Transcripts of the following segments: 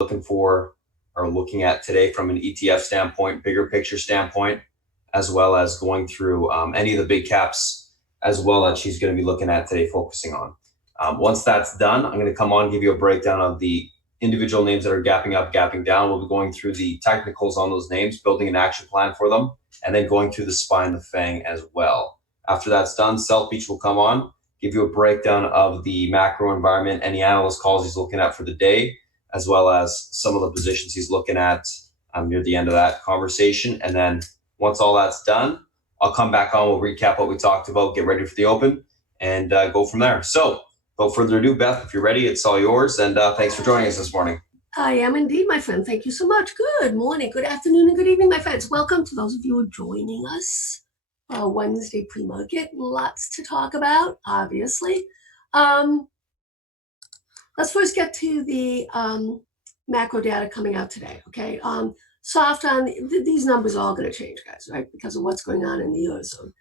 looking for or looking at today from an ETF standpoint, bigger picture standpoint, as well as going through any of the big caps as well that she's going to be looking at today, focusing on. Once that's done, I'm going to come on, give you a breakdown of the individual names that are gapping up, gapping down. We'll be going through the technicals on those names, building an action plan for them, and then going through the SPY and the FANG as well. After that's done, South Beach will come on, give you a breakdown of the macro environment, any analyst calls he's looking at for the day, as well as some of the positions he's looking at near the end of that conversation. And then once all that's done, I'll come back on, we'll recap what we talked about, get ready for the open, and go from there. So without further ado, Beth, if you're ready, it's all yours. And thanks for joining us this morning. I am indeed, my friend. Thank you so much. Good morning, good afternoon, and good evening, my friends. Welcome to those of you who are joining us. Wednesday pre-market, lots to talk about, obviously. Let's first get to the macro data coming out today, okay? Soft on, these numbers are all going to change, guys, right? Because of what's going on in the Eurozone.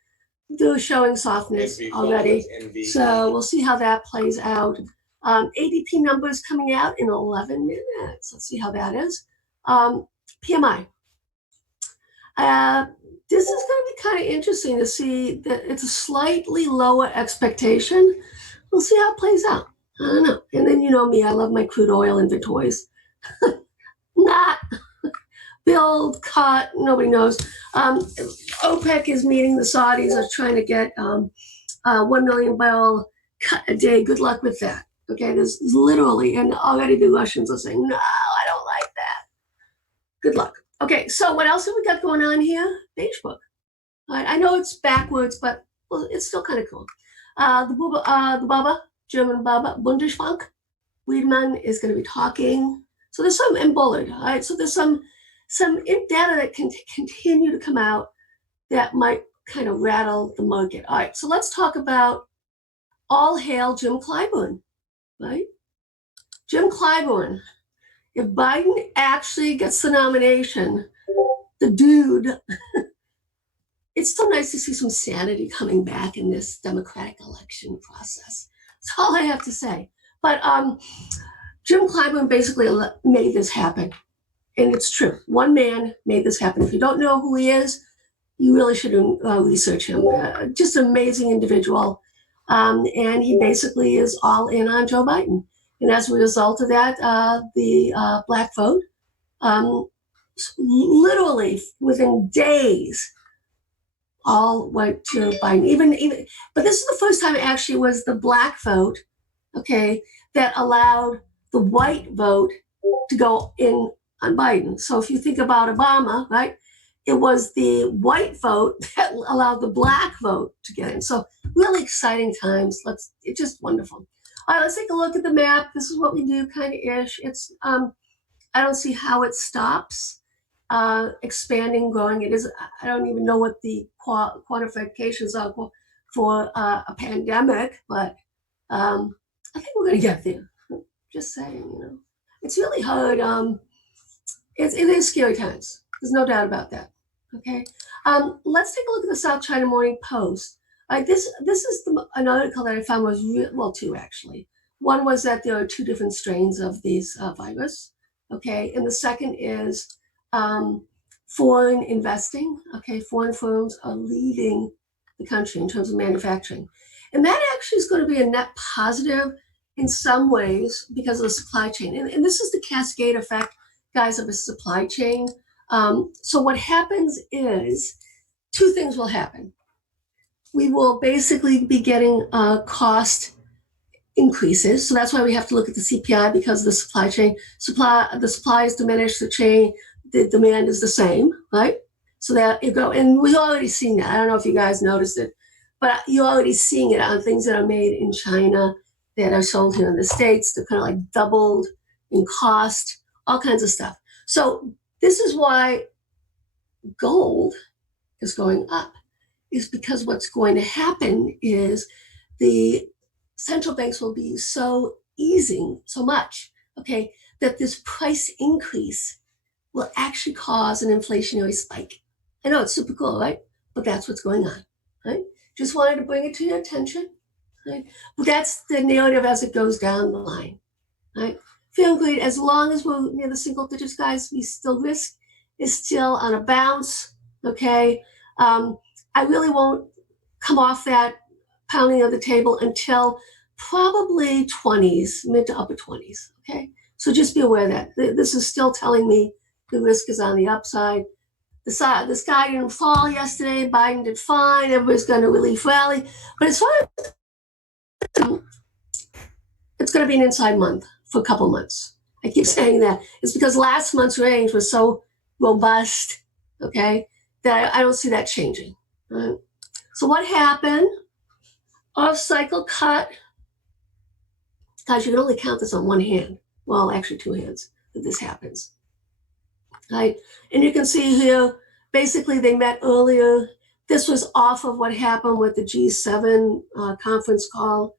They're showing softness already, so we'll see how that plays out. ADP numbers coming out in 11 minutes. Let's see how that is. PMI. This is going to be kind of interesting to see that it's a slightly lower expectation. We'll see how it plays out. I don't know. And then you know me, I love my crude oil inventories. Not build, cut, nobody knows. OPEC is meeting the Saudis, are trying to get 1 million barrel cut a day. Good luck with that. Okay, there's literally, and already the Russians are saying, no, I don't like that. Good luck. Okay, so what else have we got going on here? Beige book. I know it's backwards, but well, it's still kind of cool. The Baba, German Baba, Bundesbank, Wiedmann is going to be talking. So there's some in Bullard, all right? So there's some data that can continue to come out that might kind of rattle the market. All right, so let's talk about all hail Jim Clyburn, right? Jim Clyburn. If Biden actually gets the nomination, the dude, it's so nice to see some sanity coming back in this Democratic election process. That's all I have to say. But Jim Clyburn basically made this happen. And it's true. One man made this happen. If you don't know who he is, you really should research him. Just an amazing individual. And he basically is all in on Joe Biden. And as a result of that, the black vote, literally within days, all went to Biden. Even, but this is the first time it actually was the black vote, okay, that allowed the white vote to go in on Biden. So if you think about Obama, right, it was the white vote that allowed the black vote to get in. So really exciting times. It's just wonderful. All right, let's take a look at the map. This is what we do, kind of ish. It's I don't see how it stops expanding, growing. It is. I don't even know what the quantifications are for a pandemic, but I think we're going to get there. Just saying, you know, it's really hard. It is scary times. There's no doubt about that. Okay. Let's take a look at the South China Morning Post. This is an article that I found was two actually. One was that there are two different strains of these virus. Okay, and the second is foreign investing. Okay, foreign firms are leaving the country in terms of manufacturing, and that actually is going to be a net positive in some ways because of the supply chain. And this is the cascade effect, guys, of a supply chain. So what happens is two things will happen. We will basically be getting cost increases. So that's why we have to look at the CPI, because the supply chain, the supply is diminished, the demand is the same, right? So that you go, and we've already seen that. I don't know if you guys noticed it, but you're already seeing it on things that are made in China that are sold here in the States. They're kind of like doubled in cost, all kinds of stuff. So this is why gold is going up, is because what's going to happen is the central banks will be so easing so much, okay, that this price increase will actually cause an inflationary spike. I know it's super cool, right? But that's what's going on, right? Just wanted to bring it to your attention, right? But that's the narrative as it goes down the line, right? feeling great. As long as we're near the single digits, guys, we still risk is still on a bounce, okay? I really won't come off that pounding of the table until probably 20s, mid to upper 20s, okay? So just be aware that this is still telling me the risk is on the upside. The sky didn't fall yesterday. Biden did fine. Everybody's going to relief rally. But as far as it's going to be an inside month for a couple months. I keep saying that. It's because last month's range was so robust, okay, that I don't see that changing. Right? So what happened? Off cycle cut. Guys, you can only count this on one hand. Well, actually two hands that this happens. Right? And you can see here, basically they met earlier. This was off of what happened with the G7 conference call.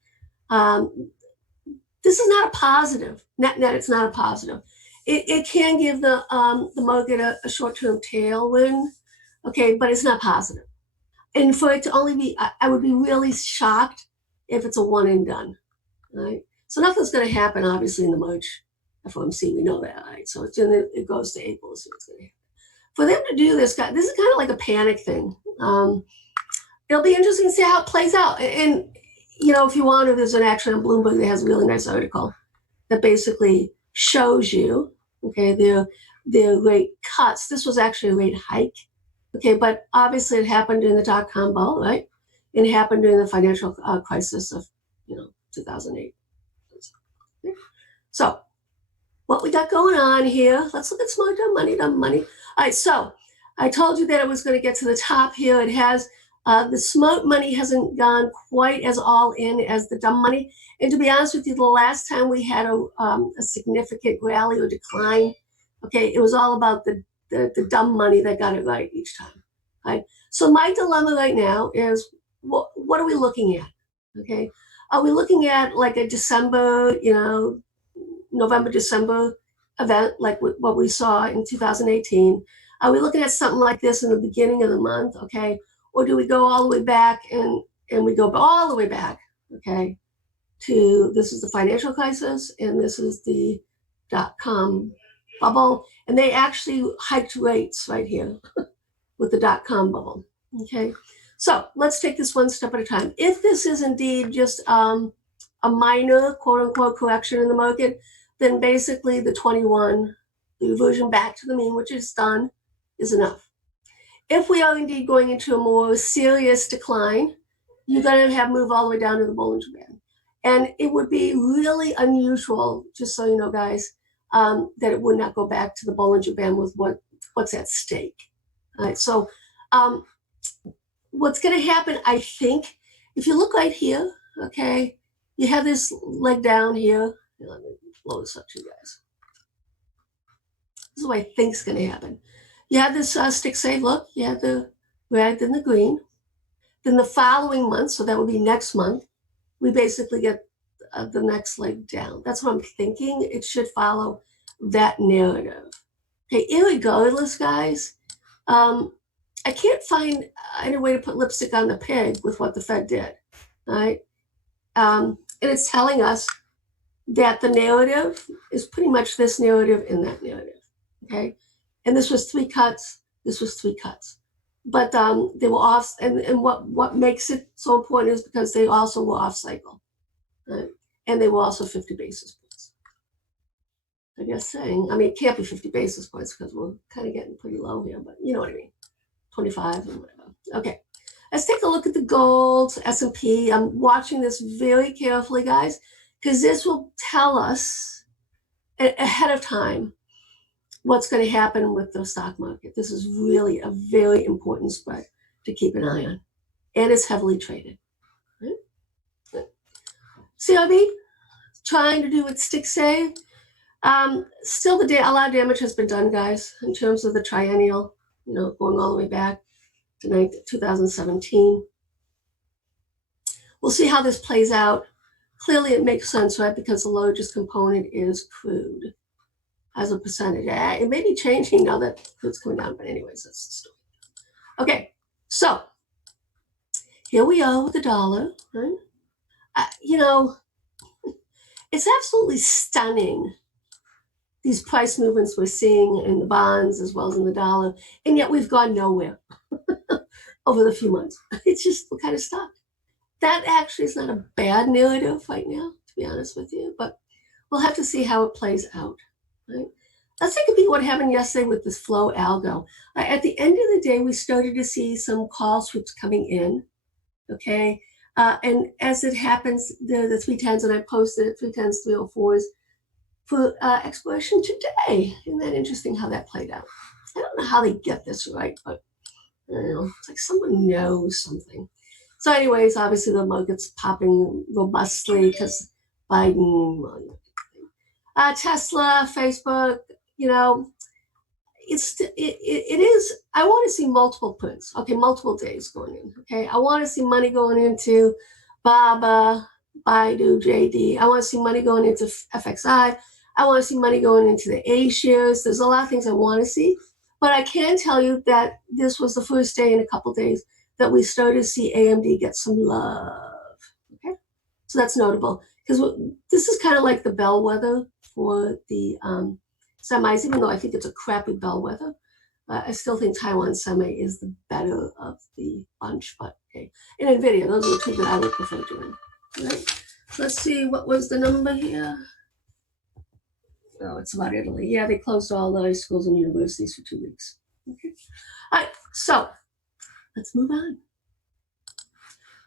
This is not a positive. Net, it's not a positive. It can give the market a short-term tailwind, okay, but it's not positive. And for it to only be, I would be really shocked if it's a one and done, right? So nothing's going to happen, obviously, in the March FOMC. We know that, right? So it goes to April, so it's going to happen. For them to do this, guys, this is kind of like a panic thing. It'll be interesting to see how it plays out. And you know, if you want to, there's an actually on Bloomberg that has a really nice article that basically shows you, okay, their rate cuts. This was actually a rate hike, okay, but obviously it happened during the dot-com bubble, right? It happened during the financial crisis of, 2008. So what we got going on here, let's look at smart dumb money. All right, so I told you that it was going to get to the top here. It has. The smart money hasn't gone quite as all in as the dumb money. And to be honest with you, the last time we had a significant rally or decline, okay, it was all about the dumb money that got it right each time. Right? So my dilemma right now is, what are we looking at? Okay, are we looking at like a December, November, December event like what we saw in 2018? Are we looking at something like this in the beginning of the month? Okay. Or do we go all the way back and we go all the way back, okay, to this is the financial crisis and this is the dot-com bubble. And they actually hiked rates right here with the dot-com bubble, okay? So let's take this one step at a time. If this is indeed just a minor, quote unquote, correction in the market, then basically the 21, the reversion back to the mean, which is done, is enough. If we are indeed going into a more serious decline, you're going to have move all the way down to the Bollinger Band. And it would be really unusual, just so you know, guys, that it would not go back to the Bollinger Band with what's at stake. All right, so what's going to happen, I think, if you look right here, okay, you have this leg down here. Let me blow this up to you guys. This is what I think is going to happen. You have this stick save look. You have the red and the green. Then the following month, so that would be next month, we basically get the next leg down. That's what I'm thinking. It should follow that narrative. Okay, irregardless, guys, I can't find any way to put lipstick on the pig with what the Fed did, right? And it's telling us that the narrative is pretty much this narrative and that narrative, okay? And this was 3 cuts, this was 3 cuts. But they were off, and what makes it so important is because they also were off cycle, right? And they were also 50 basis points. I'm just saying, I mean, it can't be 50 basis points because we're kind of getting pretty low here, but you know what I mean, 25 and whatever. Okay, let's take a look at the gold, S&P. I'm watching this very carefully, guys, because this will tell us ahead of time what's going to happen with the stock market. This is really a very important spread to keep an eye on. And it's heavily traded. Right? CRB, trying to do its stick save. Still, a lot of damage has been done, guys, in terms of the triennial, going all the way back to 2017. We'll see how this plays out. Clearly, it makes sense, right? Because the largest component is crude as a percentage. It may be changing now that crude's coming down, but anyways, that's the story. Okay, so here we are with the dollar, right? It's absolutely stunning these price movements we're seeing in the bonds as well as in the dollar, and yet we've gone nowhere over the few months. It's just we're kind of stuck. That actually is not a bad narrative right now, to be honest with you, but we'll have to see how it plays out. Right? Let's take a peek at what happened yesterday with this flow algo. At the end of the day, we started to see some call sweeps coming in, okay? And as it happens, the 310s, and I posted it, 310s, 304s, for exploration today. Isn't that interesting how that played out? I don't know how they get this right, but I don't know. It's like someone knows something. So anyways, obviously the market's popping robustly because Biden, Tesla, Facebook, you know, it is, I want to see multiple prints, okay, multiple days going in, okay? I want to see money going into Baba, Baidu, JD. I want to see money going into FXI. I want to see money going into the A shares. There's a lot of things I want to see, but I can tell you that this was the first day in a couple days that we started to see AMD get some love, okay? So that's notable because this is kind of like the bellwether for the semis, even though I think it's a crappy bellwether. I still think Taiwan Semi is the better of the bunch, but okay. And NVIDIA, those are the two that I would prefer doing, right? Let's see, what was the number here? Oh, it's about Italy. Yeah, they closed all the schools and universities for 2 weeks. Okay. All right, so let's move on.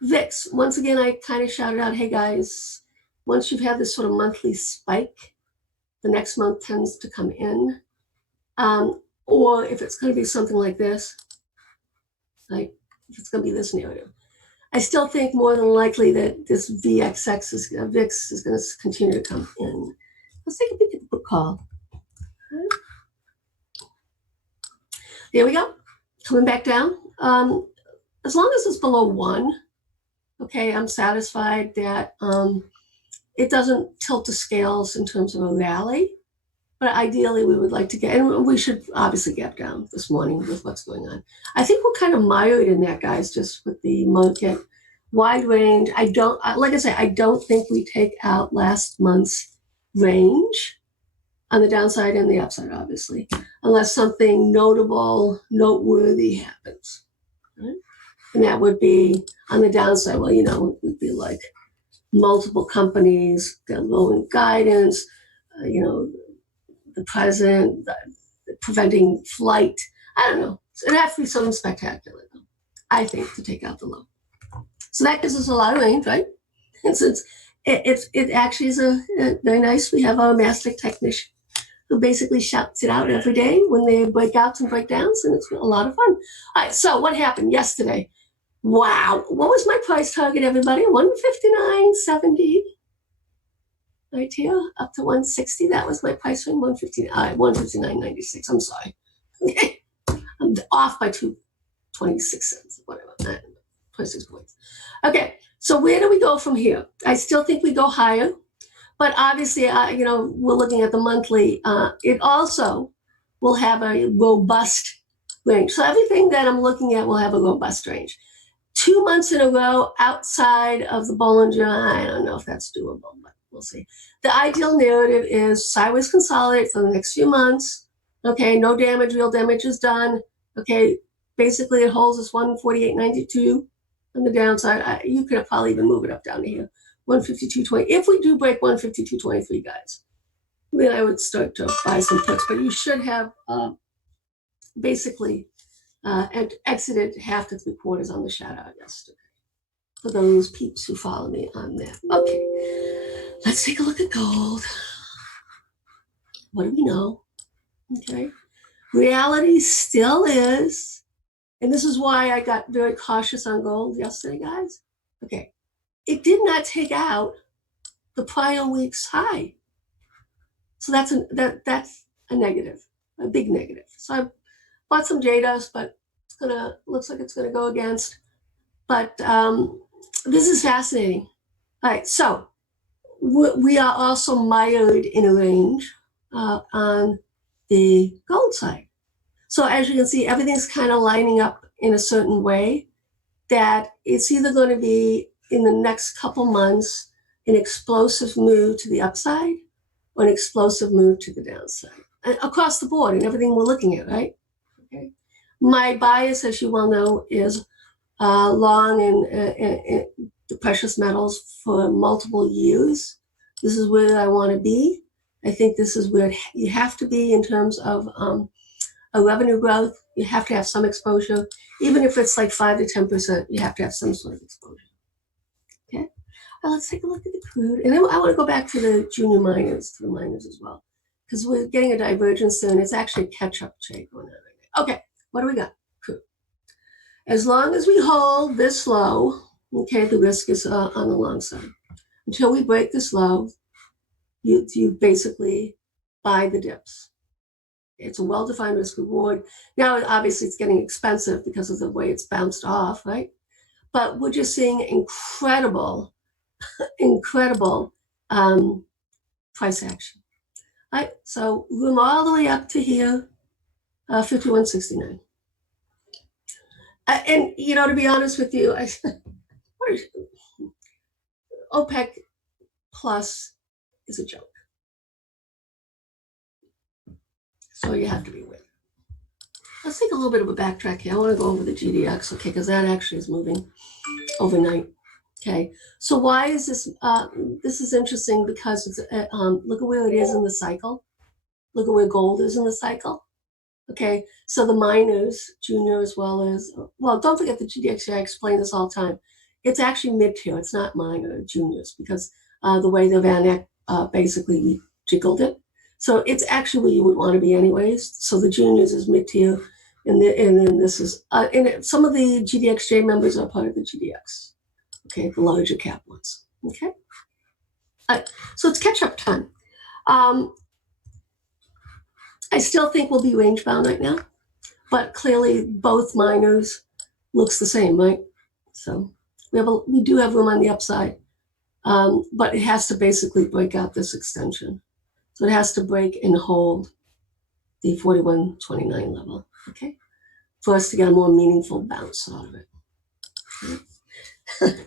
VIX, once again, I kind of shouted out, hey guys, once you've had this sort of monthly spike, the next month tends to come in. Or if it's going to be something like this, like if it's going to be this narrative, I still think more than likely that this VIX is going to continue to come in. Let's take a peek at the book call. Okay. There we go. Coming back down. As long as it's below 1, okay, I'm satisfied that it doesn't tilt the scales in terms of a rally. But ideally, we would like to get, and we should obviously gap down this morning with what's going on. I think we're kind of mired in that, guys, just with the market wide range. Like I say, I don't think we take out last month's range on the downside and the upside, obviously, unless something noteworthy happens. Right? And that would be on the downside. Well, you know, it would be like multiple companies, low guidance, you know, the president preventing flight. I don't know. It has to be something spectacular, though, I think, to take out the low. So that gives us a lot of range, right? And since it actually is a very nice, we have our mastic technician who basically shouts it out every day when they breakouts and breakdowns, and it's a lot of fun. All right, so what happened yesterday? Wow, what was my price target, everybody? 159.70. Right here, up to 160. That was my price range, 159.96. I'm sorry. Okay. I'm off by 26 cents, whatever, 26 points. Okay, so where do we go from here? I still think we go higher, but obviously, you know, we're looking at the monthly. It also will have a robust range. So everything that I'm looking at will have a robust range. 2 months in a row outside of the Bollinger, I don't know if that's doable, but we'll see. The ideal narrative is sideways consolidate for the next few months. Okay, no damage, real damage is done. Okay, basically it holds us 148.92 on the downside. You could probably even move it up down to here, 152.20. If we do break 152.23, guys, then I would start to buy some puts. But you should have basically exited half to 3/4 on the shadow yesterday. For those peeps who follow me on that. Okay, let's take a look at gold. What do we know? Okay, reality still is, and this is why I got very cautious on gold yesterday, guys. Okay, it did not take out the prior week's high, so that's a negative, a big negative. So I bought some JDOS, but looks like it's gonna go against. But this is fascinating. All right, so we are also mired in a range on the gold side. So as you can see, everything's kind of lining up in a certain way that it's either going to be in the next couple months an explosive move to the upside, or an explosive move to the downside across the board and everything we're looking at, right? Okay. My bias, as you well know, is long in the precious metals for multiple years. This is where I want to be. I think this is where you have to be in terms of a revenue growth. You have to have some exposure, even if it's like 5 to 10%. You have to have some sort of exposure. Okay. Now let's take a look at the crude, and then I want to go back to the junior miners, to the miners as well, because we're getting a divergence there, and it's actually a catch-up trade going on right now. Okay, what do we got? Crude. As long as we hold this low, okay, the risk is on the long side. Until we break this low, you basically buy the dips. It's a well-defined risk reward. Now, obviously, it's getting expensive because of the way it's bounced off, right? But we're just seeing incredible price action. All right, so room all the way up to here, 51.69. And you know, to be honest with you, OPEC plus is a joke. So you have to be with it. Let's take a little bit of a backtrack here. I want to go over the GDX, okay, because that actually is moving overnight. Okay, so why is this? This is interesting because it's look at where it is in the cycle. Look at where gold is in the cycle. Okay, so the miners, junior as well as, well, don't forget the GDX. I explain this all the time. It's actually mid-tier. It's not minor juniors because the way the Van Eck basically jiggled it. So it's actually where you would want to be anyways. So the juniors is mid-tier, and then this is, and some of the GDXJ members are part of the GDX. Okay, the larger cap ones. Okay, so it's catch-up time. I still think we'll be range bound right now, but clearly both miners looks the same, right? So we do have room on the upside, but it has to basically break out this extension. So it has to break and hold the 41.29 level, okay, for us to get a more meaningful bounce out of it. Okay,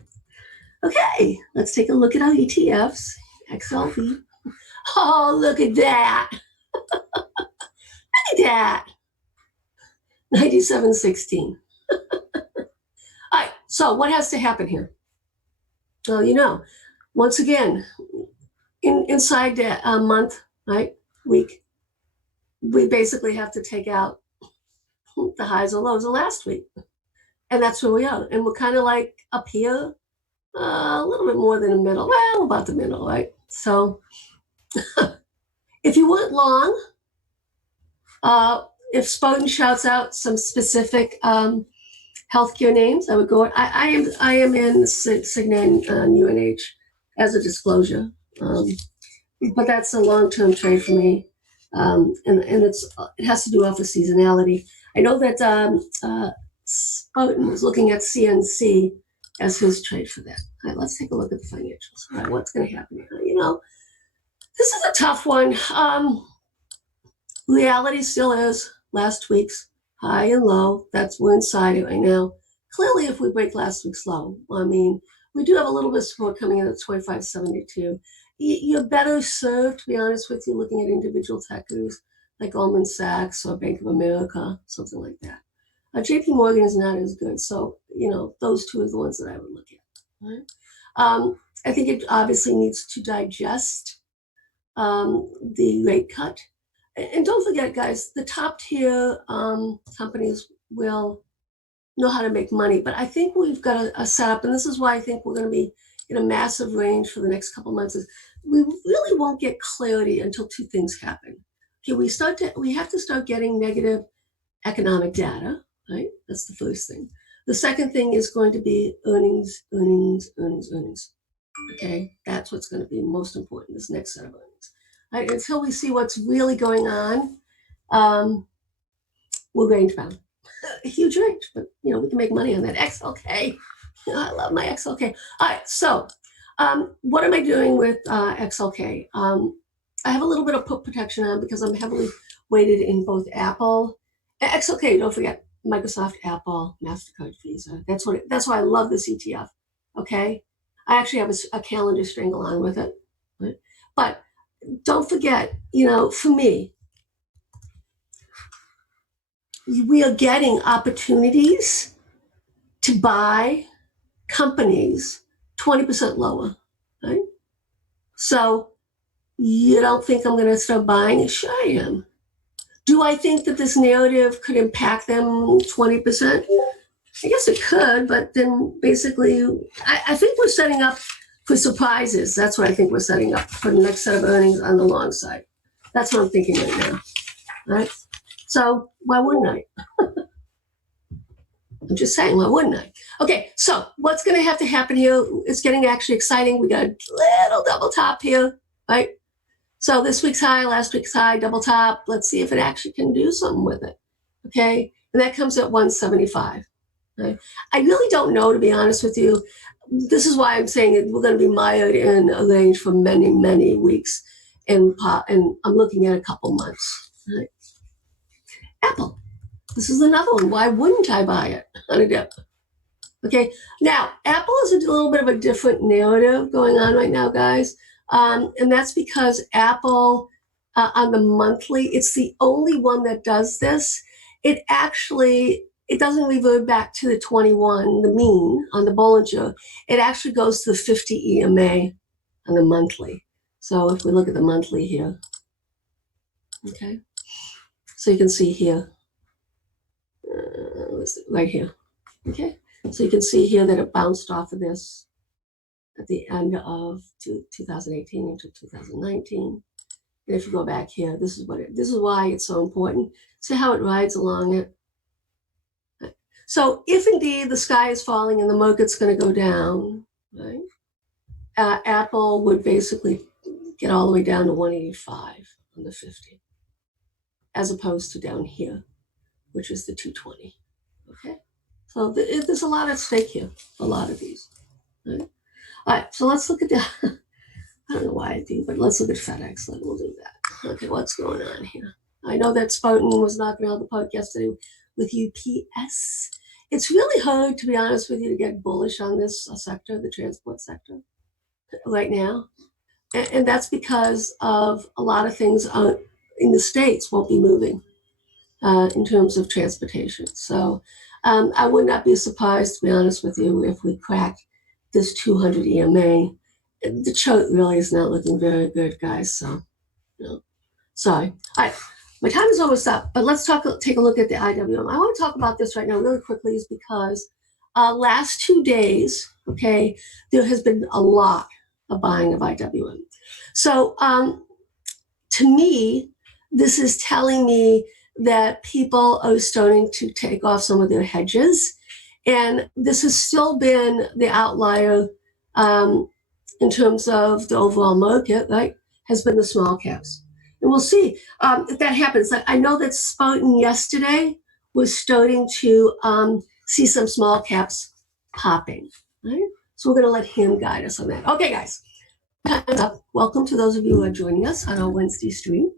okay, let's take a look at our ETFs, XLV. Oh, look at that. Look at that. 97.16. All right, so what has to happen here? Well, you know, once again, inside a month, right, week, we basically have to take out the highs or lows of last week. And that's where we are. And we're kind of like up here, a little bit more than the middle. Well, about the middle, right? So if you want long, if Spartan shouts out some specific healthcare names, I would go. I am in Cigna and UNH as a disclosure, but that's a long-term trade for me, and it has to do off the seasonality. I know that Spartan was looking at CNC as his trade for that. All right, let's take a look at the financials. All right, what's going to happen here? You know, this is a tough one. Reality still is last week's high and low. We're inside it right now. Clearly, if we break last week's low, I mean, we do have a little bit of support coming in at 25.72. You're better served, to be honest with you, looking at individual techers like Goldman Sachs or Bank of America, something like that. JP Morgan is not as good. So, you know, those two are the ones that I would look at. Right? I think it obviously needs to digest the rate cut. And don't forget, guys, the top tier companies will know how to make money. But I think we've got a setup, and this is why I think we're going to be in a massive range for the next couple of months, is we really won't get clarity until two things happen. Okay, we have to start getting negative economic data, right? That's the first thing. The second thing is going to be earnings. Okay, that's what's going to be most important, this next set of earnings. Right, until we see what's really going on, we're range bound. A huge range, but you know, we can make money on that. XLK. I love my XLK. All right, so what am I doing with XLK? I have a little bit of put protection on because I'm heavily weighted in both Apple, XLK. Don't forget Microsoft, Apple, MasterCard, Visa. That's why I love this ETF. Okay, I actually have a calendar strangle on with it, right? But don't forget, for me, we are getting opportunities to buy companies 20% lower, right? So you don't think I'm going to start buying? Sure I am. Do I think that this narrative could impact them 20%? I guess it could, but then basically, I think we're setting up for surprises. That's what I think we're setting up for the next set of earnings on the long side. That's what I'm thinking right now, right? So why wouldn't I? I'm just saying, why wouldn't I? Okay, so what's going to have to happen here? It's getting actually exciting. We got a little double top here, right? So this week's high, last week's high, double top. Let's see if it actually can do something with it, okay? And that comes at 175. Right? I really don't know, to be honest with you. This is why I'm saying we're going to be mired in a range for many, many weeks, and I'm looking at a couple months. Right? Apple. This is another one. Why wouldn't I buy it on a dip? Okay. Now, Apple is a little bit of a different narrative going on right now, guys, and that's because Apple on the monthly, it's the only one that does this. It doesn't revert back to the 21, the mean on the Bollinger. It actually goes to the 50 EMA on the monthly. So if we look at the monthly here, okay, so you can see here, right here, okay, so you can see here that it bounced off of this at the end of 2018 into 2019. And if you go back here, this is why it's so important. See how it rides along it. So if indeed the sky is falling and the market's going to go down, right, Apple would basically get all the way down to 185 on the 50, as opposed to down here, which is the 220. Okay, so there's a lot at stake here, a lot of these. Right? All right, so let's look at the. I don't know why I do, but let's look at FedEx. We'll do that. Okay, what's going on here? I know that Spartan was knocking out the park yesterday with UPS. It's really hard, to be honest with you, to get bullish on this sector, the transport sector, right now. And that's because of a lot of things in the States won't be moving in terms of transportation. So I would not be surprised, to be honest with you, if we cracked this 200 EMA. The chart really is not looking very good, guys. So, sorry. All right. My time is almost up, but let's take a look at the IWM. I want to talk about this right now really quickly is because last 2 days, okay, there has been a lot of buying of IWM. So to me, this is telling me that people are starting to take off some of their hedges. And this has still been the outlier in terms of the overall market, right, has been the small caps. And we'll see if that happens. Like, I know that Spartan yesterday was starting to see some small caps popping, right? So we're going to let him guide us on that. Okay, guys, time's up. Welcome to those of you who are joining us on our Wednesday stream.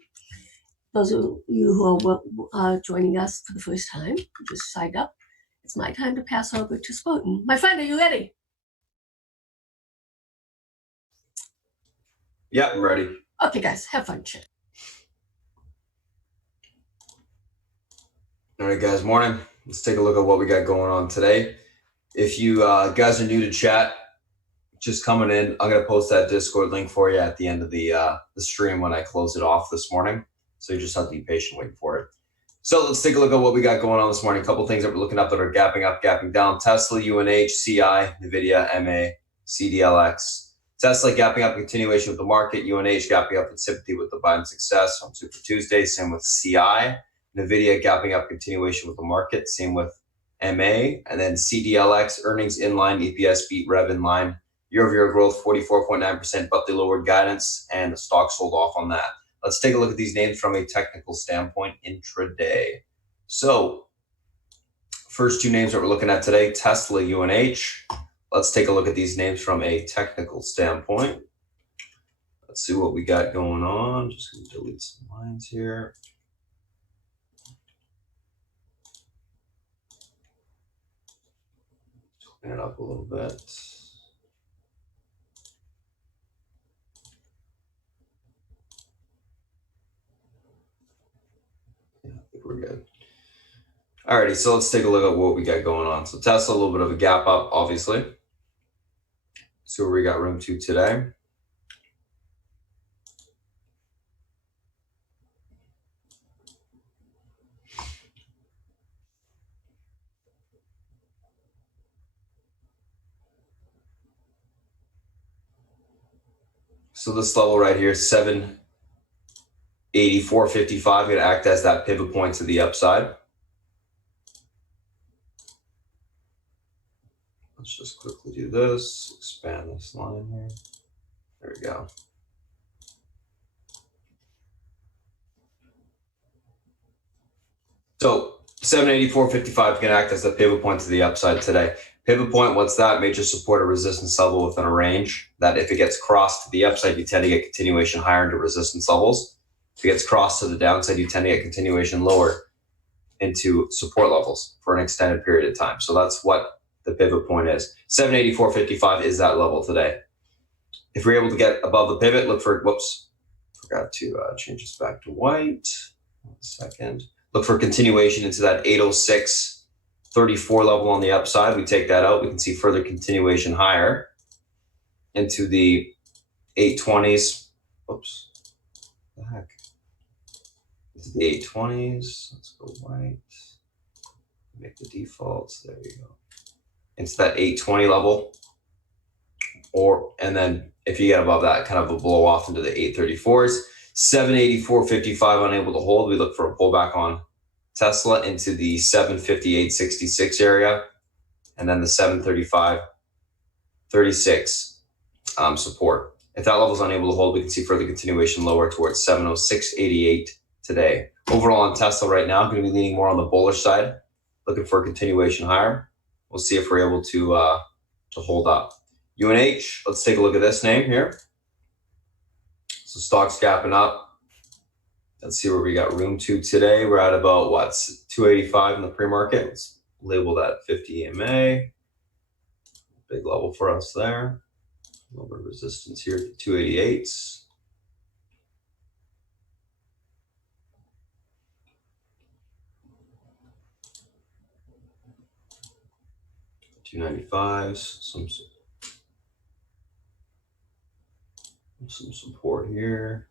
Those of you who are joining us for the first time, who just signed up, it's my time to pass over to Spartan. My friend, are you ready? Yeah, I'm ready. Okay, guys, have fun, chat. All right, guys, morning. Let's take a look at what we got going on today. If you guys are new to chat, just coming in, I'm going to post that Discord link for you at the end of the stream when I close it off this morning. So you just have to be patient waiting for it. So let's take a look at what we got going on this morning. A couple things that we're looking up that are gapping up, gapping down. Tesla, UNH, CI, NVIDIA, MA, CDLX. Tesla gapping up, continuation with the market. UNH gapping up in sympathy with the Biden success on Super Tuesday. Same with CI. NVIDIA gapping up, continuation with the market. Same with MA. And then CDLX, earnings in line, EPS beat, rev in line. Year-over-year growth, 44.9%, but they lowered guidance, and the stock sold off on that. Let's take a look at these names from a technical standpoint intraday. So, first two names that we're looking at today, Tesla, UNH. Let's take a look at these names from a technical standpoint. Let's see what we got going on. Just going to delete some lines here. Open it up a little bit. good. Alrighty, so let's take a look at what we got going on. So Tesla, a little bit of a gap up, obviously. So we got room to today. So this level right here, 784.55, going to act as that pivot point to the upside. Let's just quickly do this, expand this line here. There we go. So 784.55 can act as the pivot point to the upside today. Pivot point, what's that? Major support or resistance level within a range that if it gets crossed to the upside, you tend to get continuation higher into resistance levels. If it gets crossed to the downside, you tend to get continuation lower into support levels for an extended period of time. So that's what the pivot point is. 784.55 is that level today. If we're able to get above the pivot, look for, whoops, forgot to change this back to white. 1 second. Look for continuation into that 806.34 level on the upside. We take that out. We can see further continuation higher into the 820s. Oops, what the heck? Into the 820s. Let's go white. Make the defaults. There you go. Into that 820 level. And then if you get above that, kind of a blow off into the 834s. 784.55 unable to hold. We look for a pullback on Tesla into the 758.66 area, and then the 735.36 support. If that level is unable to hold, we can see further continuation lower towards 706.88 today. Overall on Tesla right now, I'm going to be leaning more on the bullish side, looking for a continuation higher. We'll see if we're able to hold up. UNH, let's take a look at this name here. So stock's gapping up. Let's see where we got room to today. We're at about, what, 285 in the pre-market. Let's label that 50 EMA. Big level for us there. A little bit of resistance here to 288s. $295s, some support here.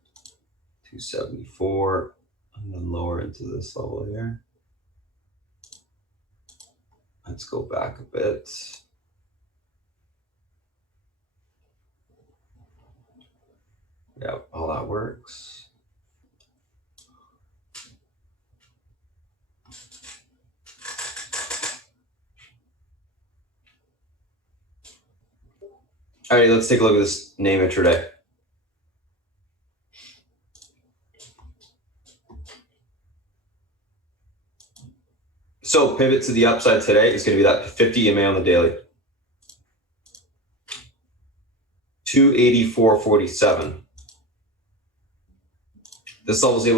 274, and then lower into this level here. Let's go back a bit. Yep, all that works. All right, let's take a look at this name intraday. So pivot to the upside today is going to be that 50 EMA on the daily. 284.47. This level is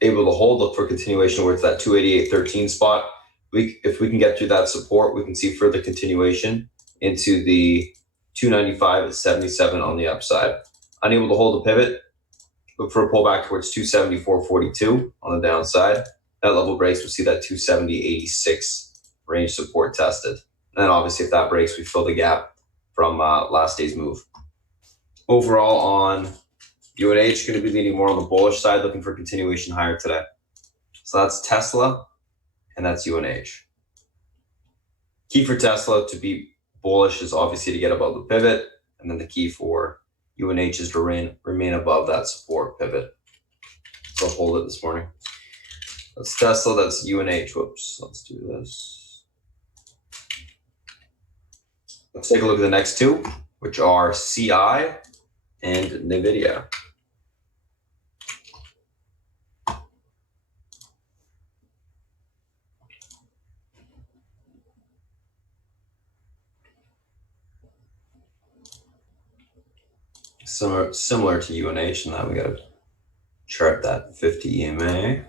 able to hold, look for continuation towards that 288.13 spot. If we can get through that support, we can see further continuation into the 295.77 on the upside. Unable to hold a pivot, look for a pullback towards 274.42 on the downside. That level breaks, we'll see that 270.86 range support tested. And then obviously if that breaks, we fill the gap from last day's move. Overall on UNH, going to be leaning more on the bullish side, looking for continuation higher today. So that's Tesla, and that's UNH. Key for Tesla to be bullish is obviously to get above the pivot, and then the key for UNH is to remain above that support pivot. So hold it this morning. That's Tesla, that's UNH. Whoops, let's do this. Let's take a look at the next two, which are CI and NVIDIA. Similar to UNH, and now we got to chart that 50 EMA.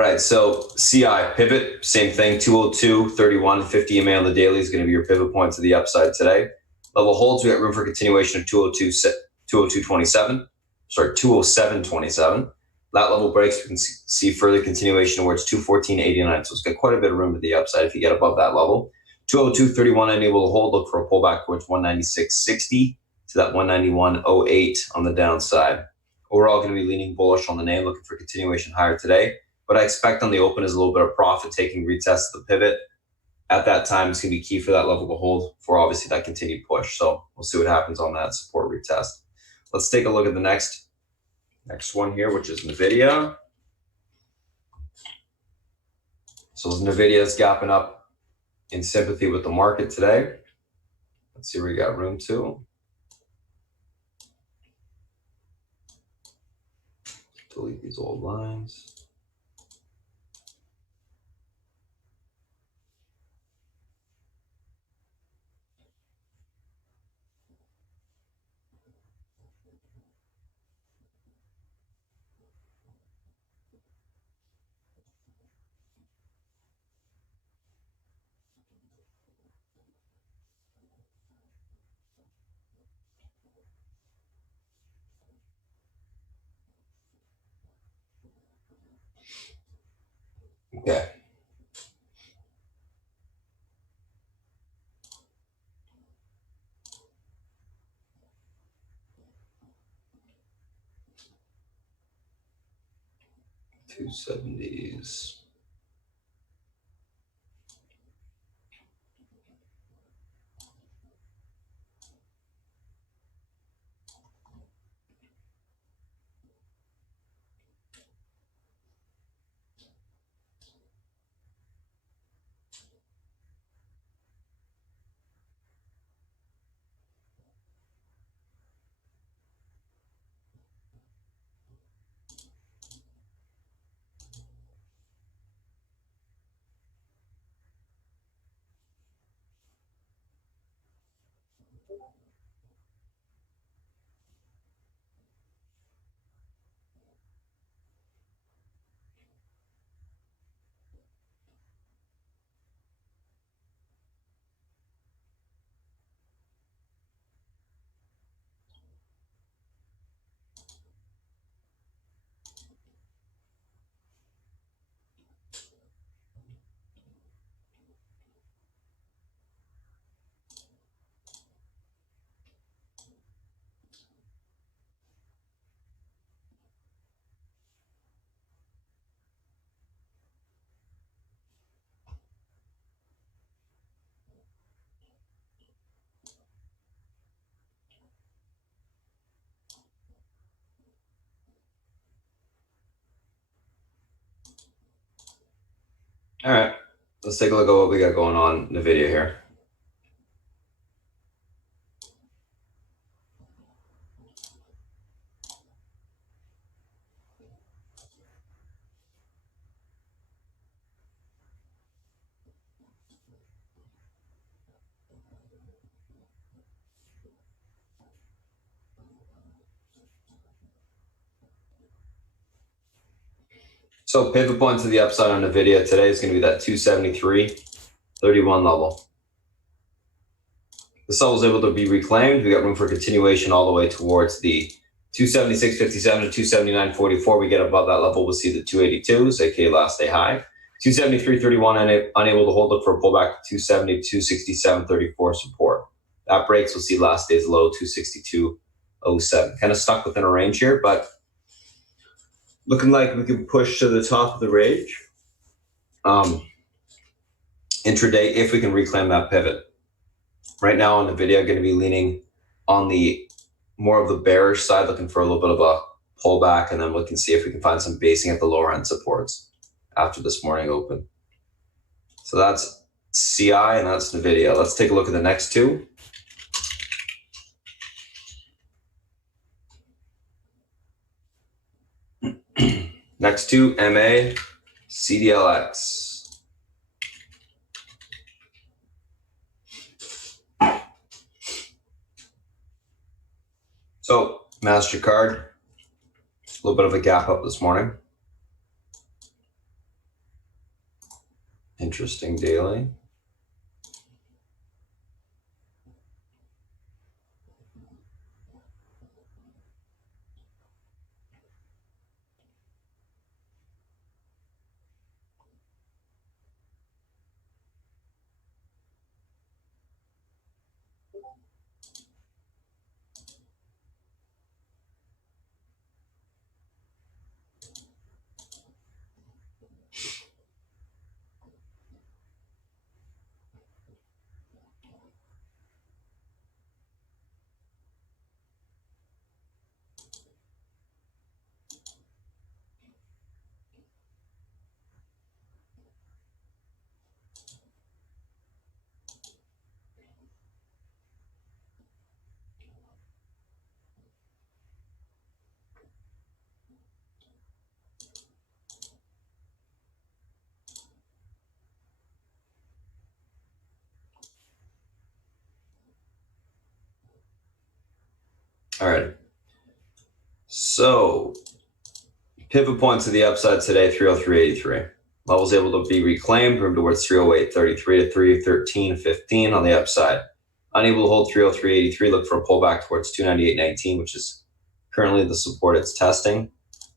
All right, so CI pivot, same thing, 202, 31, 50 EMA on the daily is going to be your pivot point to the upside today. Level holds, we got room for continuation of 202.27. Sorry, 207.27. That level breaks, we can see further continuation towards 214.89. So it's got quite a bit of room to the upside if you get above that level. 202.31 unable to hold, look for a pullback towards 196.60 to that 191.08 on the downside. Overall, going to be leaning bullish on the name, looking for continuation higher today. What I expect on the open is a little bit of profit taking retest of the pivot. At that time, it's going to be key for that level to hold for obviously that continued push. So we'll see what happens on that support retest. Let's take a look at the next one here, which is NVIDIA. So NVIDIA is gapping up in sympathy with the market today. Let's see where we got room to. Delete these old lines. Okay. $270s. All right, let's take a look at what we got going on in the video here. So pivot point to the upside on NVIDIA today is going to be that 273.31 level. This level is able to be reclaimed. We got room for continuation all the way towards the 276.57 to 279.44. We get above that level, we'll see the 282s, aka last day high. 273.31 unable to hold, look for a pullback to 270 to 267.34 support. That breaks, we'll see last day's low 262.07. Kind of stuck within a range here, but looking like we can push to the top of the range intraday if we can reclaim that pivot. Right now on the video, going to be leaning on the more of the bearish side, looking for a little bit of a pullback, and then we can see if we can find some basing at the lower end supports after this morning open. So that's CI and that's NVIDIA. Let's take a look at the next two. Next two, MA, CDLX. So MasterCard, a little bit of a gap up this morning. Interesting daily. All right. So pivot point to the upside today, 303.83. Levels able to be reclaimed, room towards 308.33 to 313.15 on the upside. Unable to hold 303.83, look for a pullback towards 298.19, which is currently the support it's testing.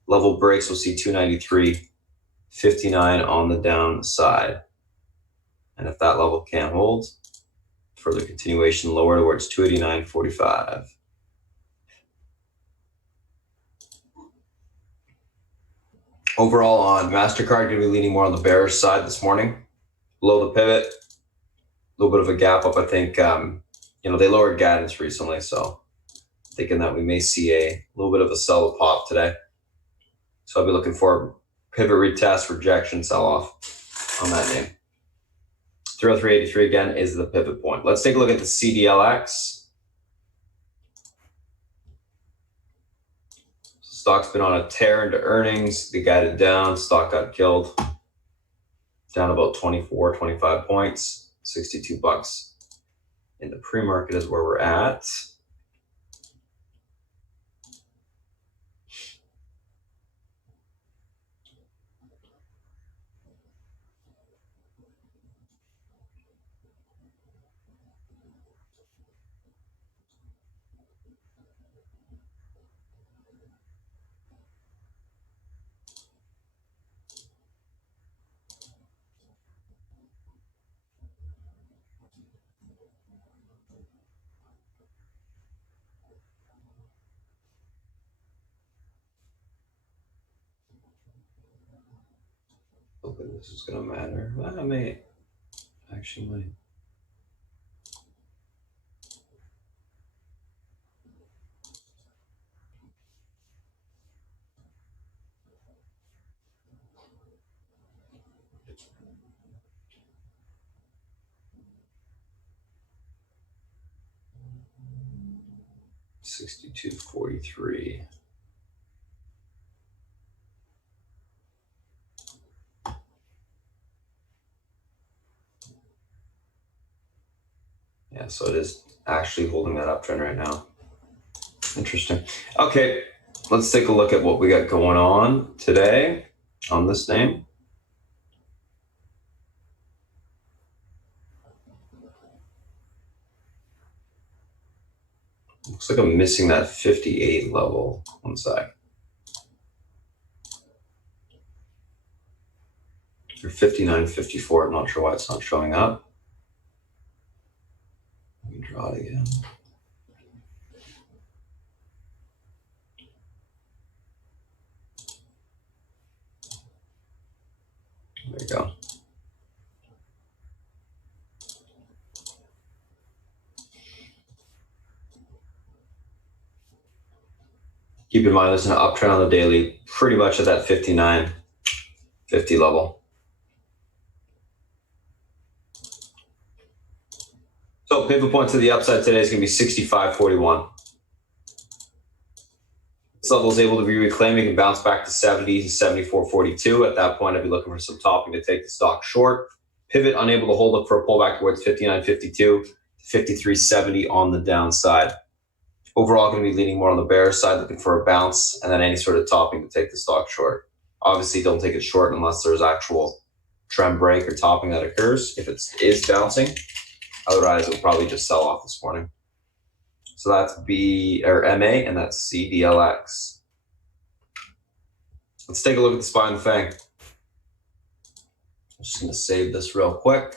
Level breaks, we'll see 293.59 on the downside. And if that level can't hold, further continuation lower towards 289.45. Overall on MasterCard, going to be leaning more on the bearish side this morning. Below the pivot, a little bit of a gap up. I think, they lowered guidance recently, so thinking that we may see a little bit of a sell to pop today. So I'll be looking for pivot retest, rejection, sell off on that name. 303.83 again is the pivot point. Let's take a look at the CDLX. Stock's been on a tear into earnings. They guided down. Stock got killed. Down about 24, 25 points. $62 in the pre-market is where we're at. Hoping this is going to matter. Well, I may actually might. $62.43. Yeah, so it is actually holding that uptrend right now. Interesting. Okay, let's take a look at what we got going on today on this name. Looks like I'm missing that 58 level. One sec. Or 59.54. I'm not sure why it's not showing up. Let me draw it again. There you go. Keep in mind there's an uptrend on the daily, pretty much at that 59.50 level. So pivot point to the upside today is going to be 65.41. This level is able to be reclaimed. You can bounce back to 70 to 74.42. At that point, I'd be looking for some topping to take the stock short. Pivot unable to hold, up for a pullback towards 59.52 to 53.70 on the downside. Overall, going to be leaning more on the bearish side, looking for a bounce and then any sort of topping to take the stock short. Obviously, don't take it short unless there's actual trend break or topping that occurs if it is bouncing. Otherwise, it'll probably just sell off this morning. So that's MA, and that's CDLX. Let's take a look at the SPY and the FANG. I'm just going to save this real quick.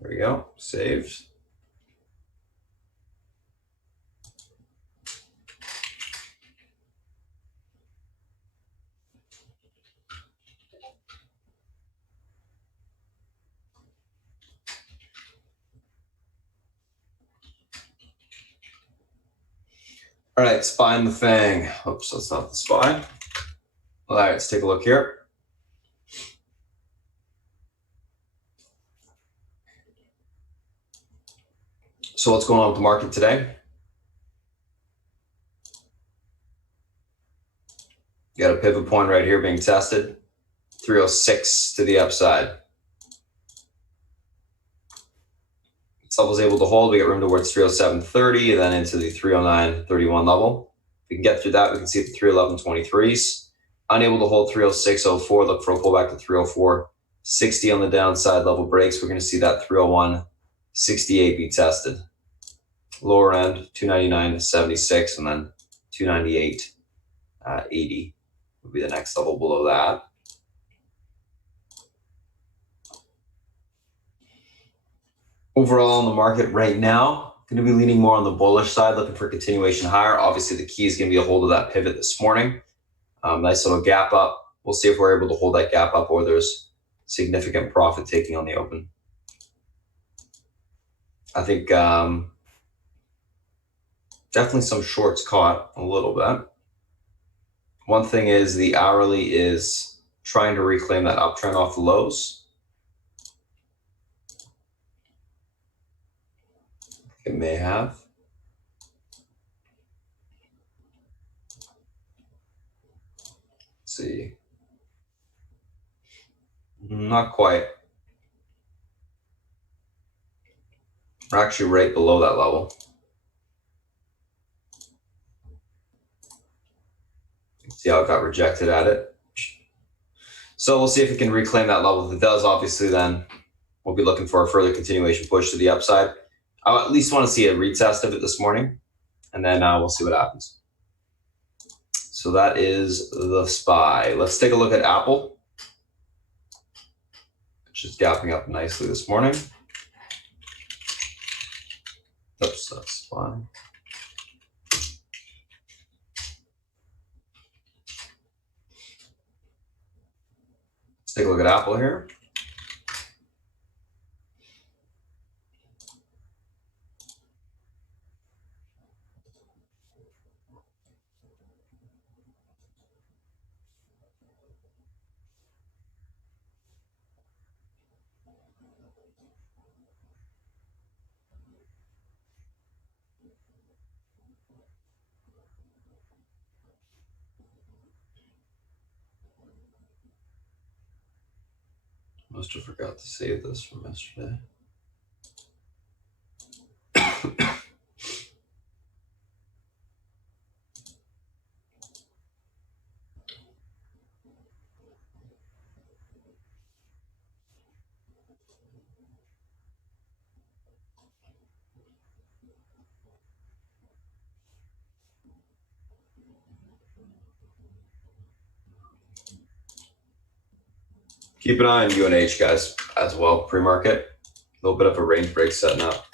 There we go, saved. All right, SPY and the FANG. Oops, that's not the SPY. All right, let's take a look here. So what's going on with the market today? You got a pivot point right here being tested, 306 to the upside. This level is able to hold. We get room towards 307.30, then into the 309.31 level. If we can get through that, we can see the 311.23s. Unable to hold 306.04. Look for a pullback to 304.60 on the downside. Level breaks. We're going to see that 301.68 be tested. Lower end 299.76, and then 298.80 would be the next level below that. Overall in the market right now, going to be leaning more on the bullish side, looking for continuation higher. Obviously, the key is going to be a hold of that pivot this morning. Nice little gap up. We'll see if we're able to hold that gap up or there's significant profit taking on the open. I think definitely some shorts caught a little bit. One thing is the hourly is trying to reclaim that uptrend off the lows. It may have. Let's see. Not quite. We're actually right below that level. See how it got rejected at it. So we'll see if it can reclaim that level. If it does, obviously, then we'll be looking for a further continuation push to the upside. I at least want to see a retest of it this morning, and then we'll see what happens. So that is the SPY. Let's take a look at Apple, which is gapping up nicely this morning. Oops, that's fine. Let's take a look at Apple here. Must have forgot to save this from yesterday. Keep an eye on UNH, guys, as well, pre-market. A little bit of a range break setting up.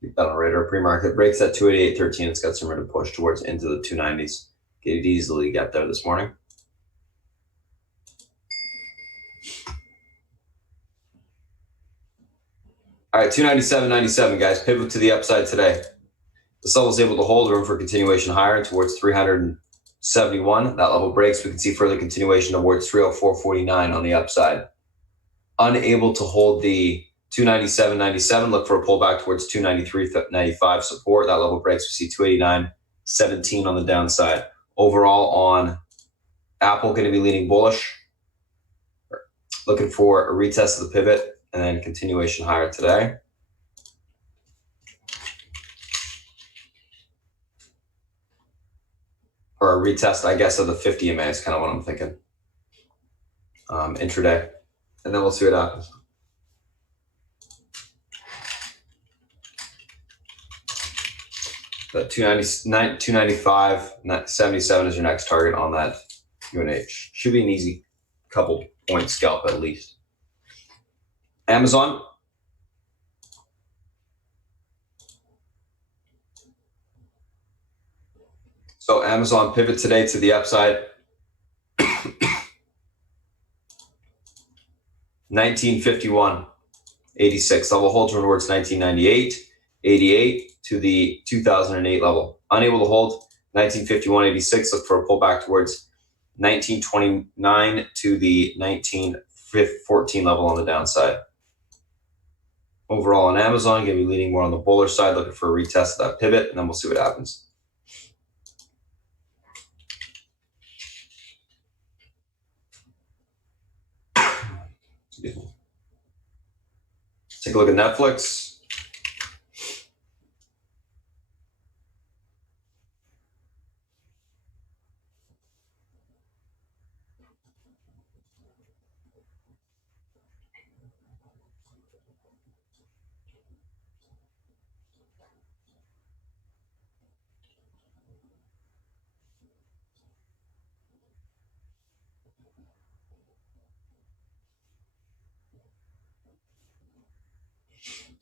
Keep that on radar. Pre-market breaks at 288.13. It's got some room to push towards into the 290s. Could easily get there this morning. All right, 297.97, guys. Pivot to the upside today. This level is able to hold, room for continuation higher towards 371. That level breaks. We can see further continuation towards 304.49 on the upside. Unable to hold the 297.97. Look for a pullback towards 293.95 support. That level breaks. We see 289.17 on the downside. Overall on Apple, going to be leaning bullish. looking for a retest of the pivot and then continuation higher today. Or a retest, I guess, of the 50 EMA is kind of what I'm thinking. Intraday. And then we'll see what happens. The 295, 77 is your next target on that UNH. Should be an easy couple point scalp at least. Amazon. So Amazon pivot today to the upside. 1951.86 level hold towards 1998, 88 to the 2008 level. Unable to hold 1951.86. Look for a pullback towards 1929 to the 1914 level on the downside. Overall on Amazon, going to be leaning more on the bullish side, looking for a retest of that pivot, and then we'll see what happens. Take a look at Netflix.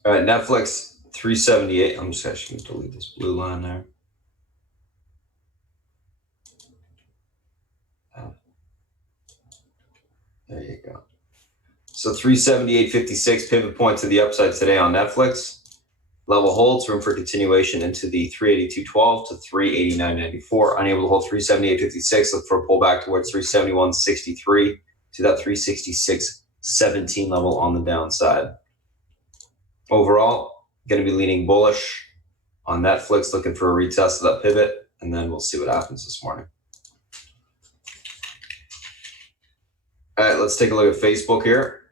All right, Netflix 378. I'm just actually going to delete this blue line there. There you go. So 378.56 pivot point to the upside today on Netflix. Level holds, room for continuation into the 382.12 to 389.94. Unable to hold 378.56. Look for a pullback towards 371.63 to that 366.17 level on the downside. Overall, going to be leaning bullish on Netflix, looking for a retest of that pivot, and then we'll see what happens this morning. All right, let's take a look at Facebook here.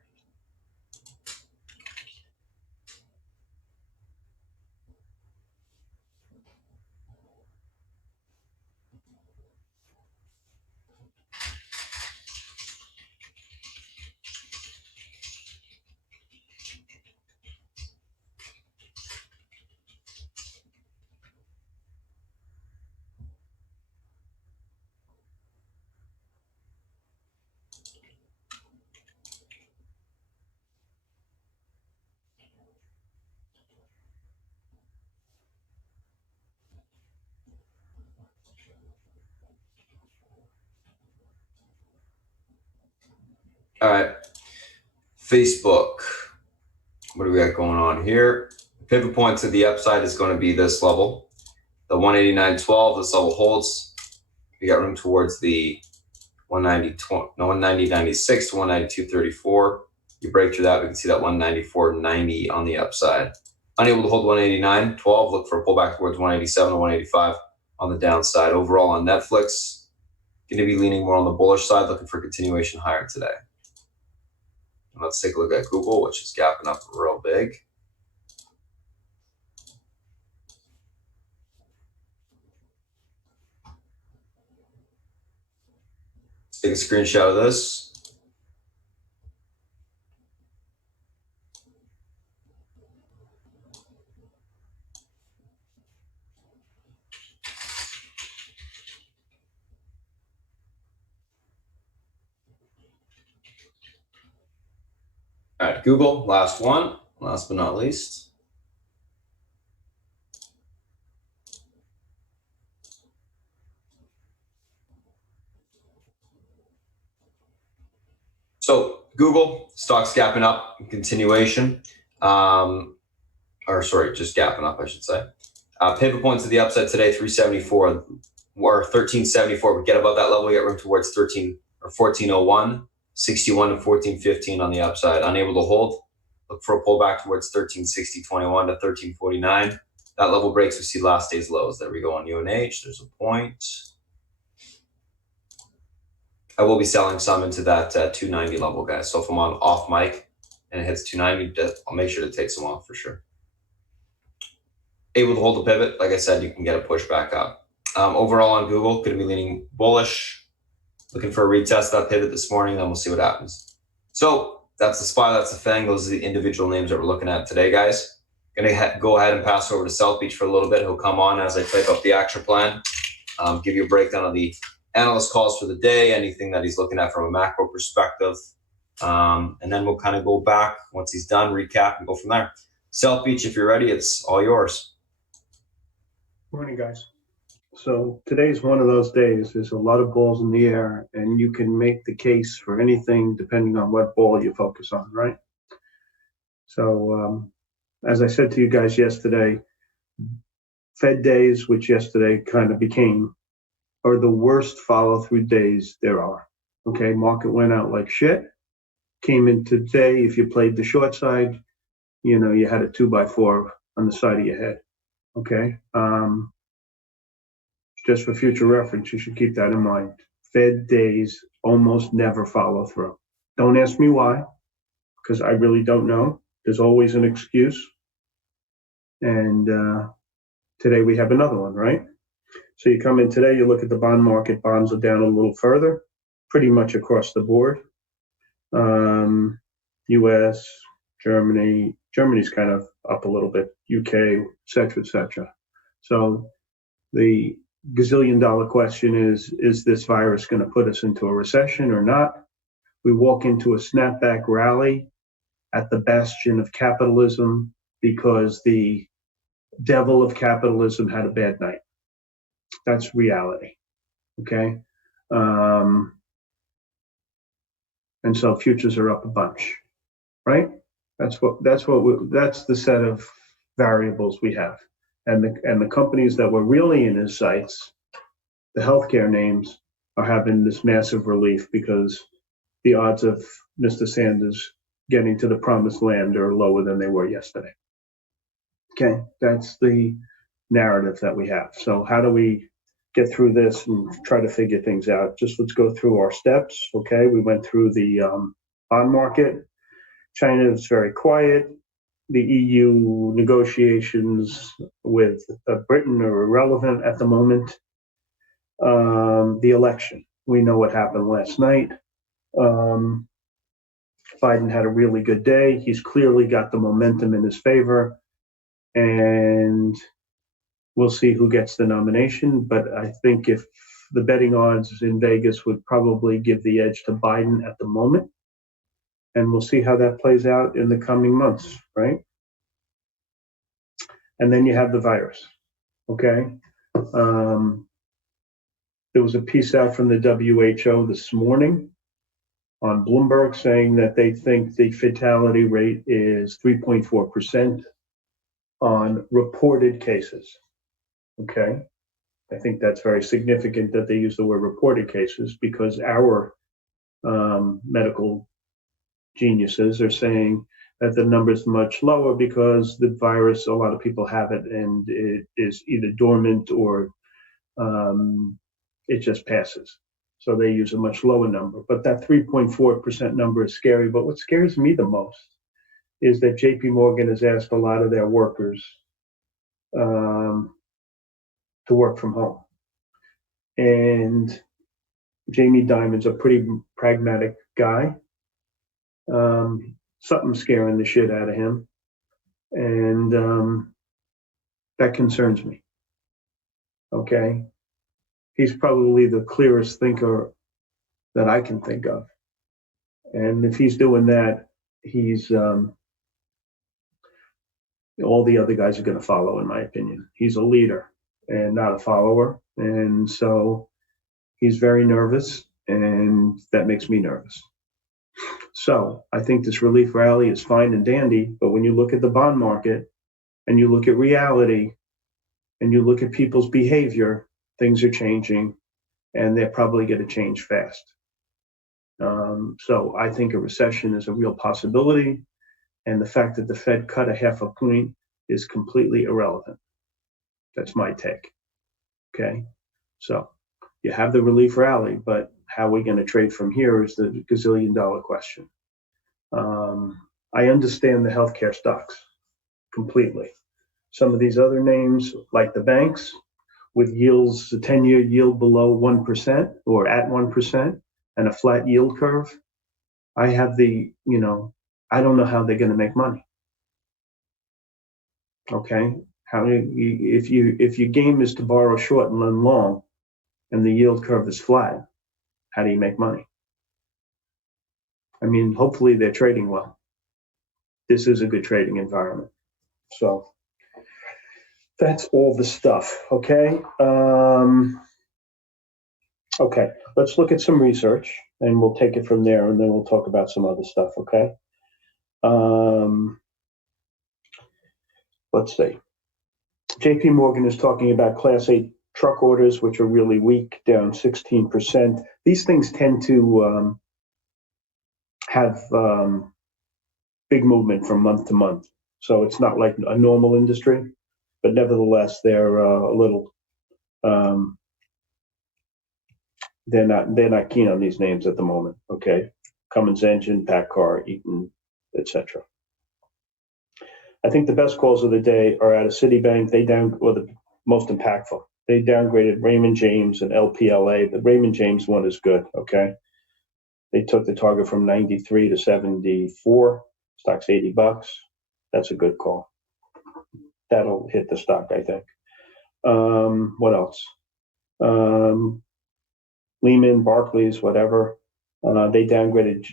All right, Facebook. What do we got going on here? Pivot point to the upside is going to be this level, the 189.12. This level holds. We got room towards the 190.96 to 192.34. You break through that, we can see that 194.90 on the upside. Unable to hold 189.12. Look for a pullback towards 187 to 185 on the downside. Overall on Netflix, going to be leaning more on the bullish side, looking for continuation higher today. Let's take a look at Google, which is gapping up real big. Let's take a screenshot of this. All right, Google, last one, last but not least. So Google, stock's gapping up in continuation. Just gapping up, I should say. Pivot points to the upside today, 374 or 1374. We get above that level, we get room towards 1401. 61 to 1415 on the upside. Unable to hold. Look for a pullback towards 1360.21 to 1349. That level breaks, we see last day's lows. There we go on UNH. There's a point. I will be selling some into that 290 level, guys. So if I'm on off mic and it hits 290, I'll make sure to take some off for sure. Able to hold the pivot, like I said, you can get a push back up. Overall on Google, going to be leaning bullish, looking for a retest of that pivot this morning, then we'll see what happens. So that's the SPY, that's the FANG. Those are the individual names that we're looking at today, guys. Going to go ahead and pass over to South Beach for a little bit. He'll come on as I type up the action plan, give you a breakdown of the analyst calls for the day, anything that he's looking at from a macro perspective. And then we'll kind of go back once he's done, recap, and go from there. South Beach, if you're ready, it's all yours. Morning, guys. So today's one of those days. There's a lot of balls in the air, and you can make the case for anything depending on what ball you focus on, right? So as I said to you guys yesterday, Fed days, which yesterday kind of became, are the worst follow-through days there are. Okay, market went out like shit. Came in today, if you played the short side, you know, you had a 2x4 on the side of your head. Okay. Just for future reference, you should keep that in mind. Fed days almost never follow through. Don't ask me why, because I really don't know. There's always an excuse. And today we have another one, right? So you come in today, you look at the bond market, bonds are down a little further, pretty much across the board. US, Germany, Germany's kind of up a little bit, UK, et cetera, et cetera. So the gazillion-dollar question is this virus going to put us into a recession or not? We walk into a snapback rally at the bastion of capitalism because the devil of capitalism had a bad night. That's reality, okay? And so futures are up a bunch, right? That's the set of variables we have. And the companies that were really in his sights, the healthcare names, are having this massive relief because the odds of Mr. Sanders getting to the promised land are lower than they were yesterday. Okay, that's the narrative that we have. So how do we get through this and try to figure things out? Just let's go through our steps. Okay, we went through the bond market. China is very quiet. The EU negotiations with Britain are irrelevant at the moment. The election, we know what happened last night. Biden had a really good day. He's clearly got the momentum in his favor, and we'll see who gets the nomination. But I think if the betting odds in Vegas would probably give the edge to Biden at the moment, and we'll see how that plays out in the coming months, right? And then you have the virus, okay? There was a piece out from the WHO this morning on Bloomberg saying that they think the fatality rate is 3.4% on reported cases, okay? I think that's very significant that they use the word reported cases because our medical geniuses are saying that the number is much lower because the virus, a lot of people have it and it is either dormant or it just passes. So they use a much lower number. But that 3.4% number is scary. But what scares me the most is that JP Morgan has asked a lot of their workers to work from home. And Jamie Dimon's a pretty pragmatic guy. Something's scaring the shit out of him. And that concerns me. Okay. He's probably the clearest thinker that I can think of. And if he's doing that, he's all the other guys are going to follow, in my opinion. He's a leader and not a follower. And so he's very nervous, and that makes me nervous. So I think this relief rally is fine and dandy, but when you look at the bond market and you look at reality and you look at people's behavior, things are changing, and they're probably going to change fast. So I think a recession is a real possibility, and the fact that the Fed cut a 0.5 point is completely irrelevant. That's my take. Okay, so you have the relief rally, but how we're going to trade from here is the gazillion-dollar question. I understand the healthcare stocks completely. Some of these other names, like the banks, with yields, the 10-year yield below 1% or at 1% and a flat yield curve, I have I don't know how they're going to make money. Okay, if your game is to borrow short and lend long, and the yield curve is flat, how do you make money? I mean, hopefully they're trading well. This is a good trading environment. So that's all the stuff. Okay. Okay, let's look at some research and we'll take it from there, and then we'll talk about some other stuff. Okay. Let's see. JP Morgan is talking about Class 8 truck orders, which are really weak, down 16%. These things tend to have big movement from month to month. So it's not like a normal industry, but nevertheless, they're a little, they're not keen on these names at the moment. Okay. Cummins Engine, PACCAR, Eaton, etc. I think the best calls of the day are out of Citibank. The most impactful. They downgraded Raymond James and LPLA. The Raymond James one is good. Okay. They took the target from 93 to 74. Stock's $80. That's a good call. That'll hit the stock, I think. What else? Lehman, Barclays, whatever. They downgraded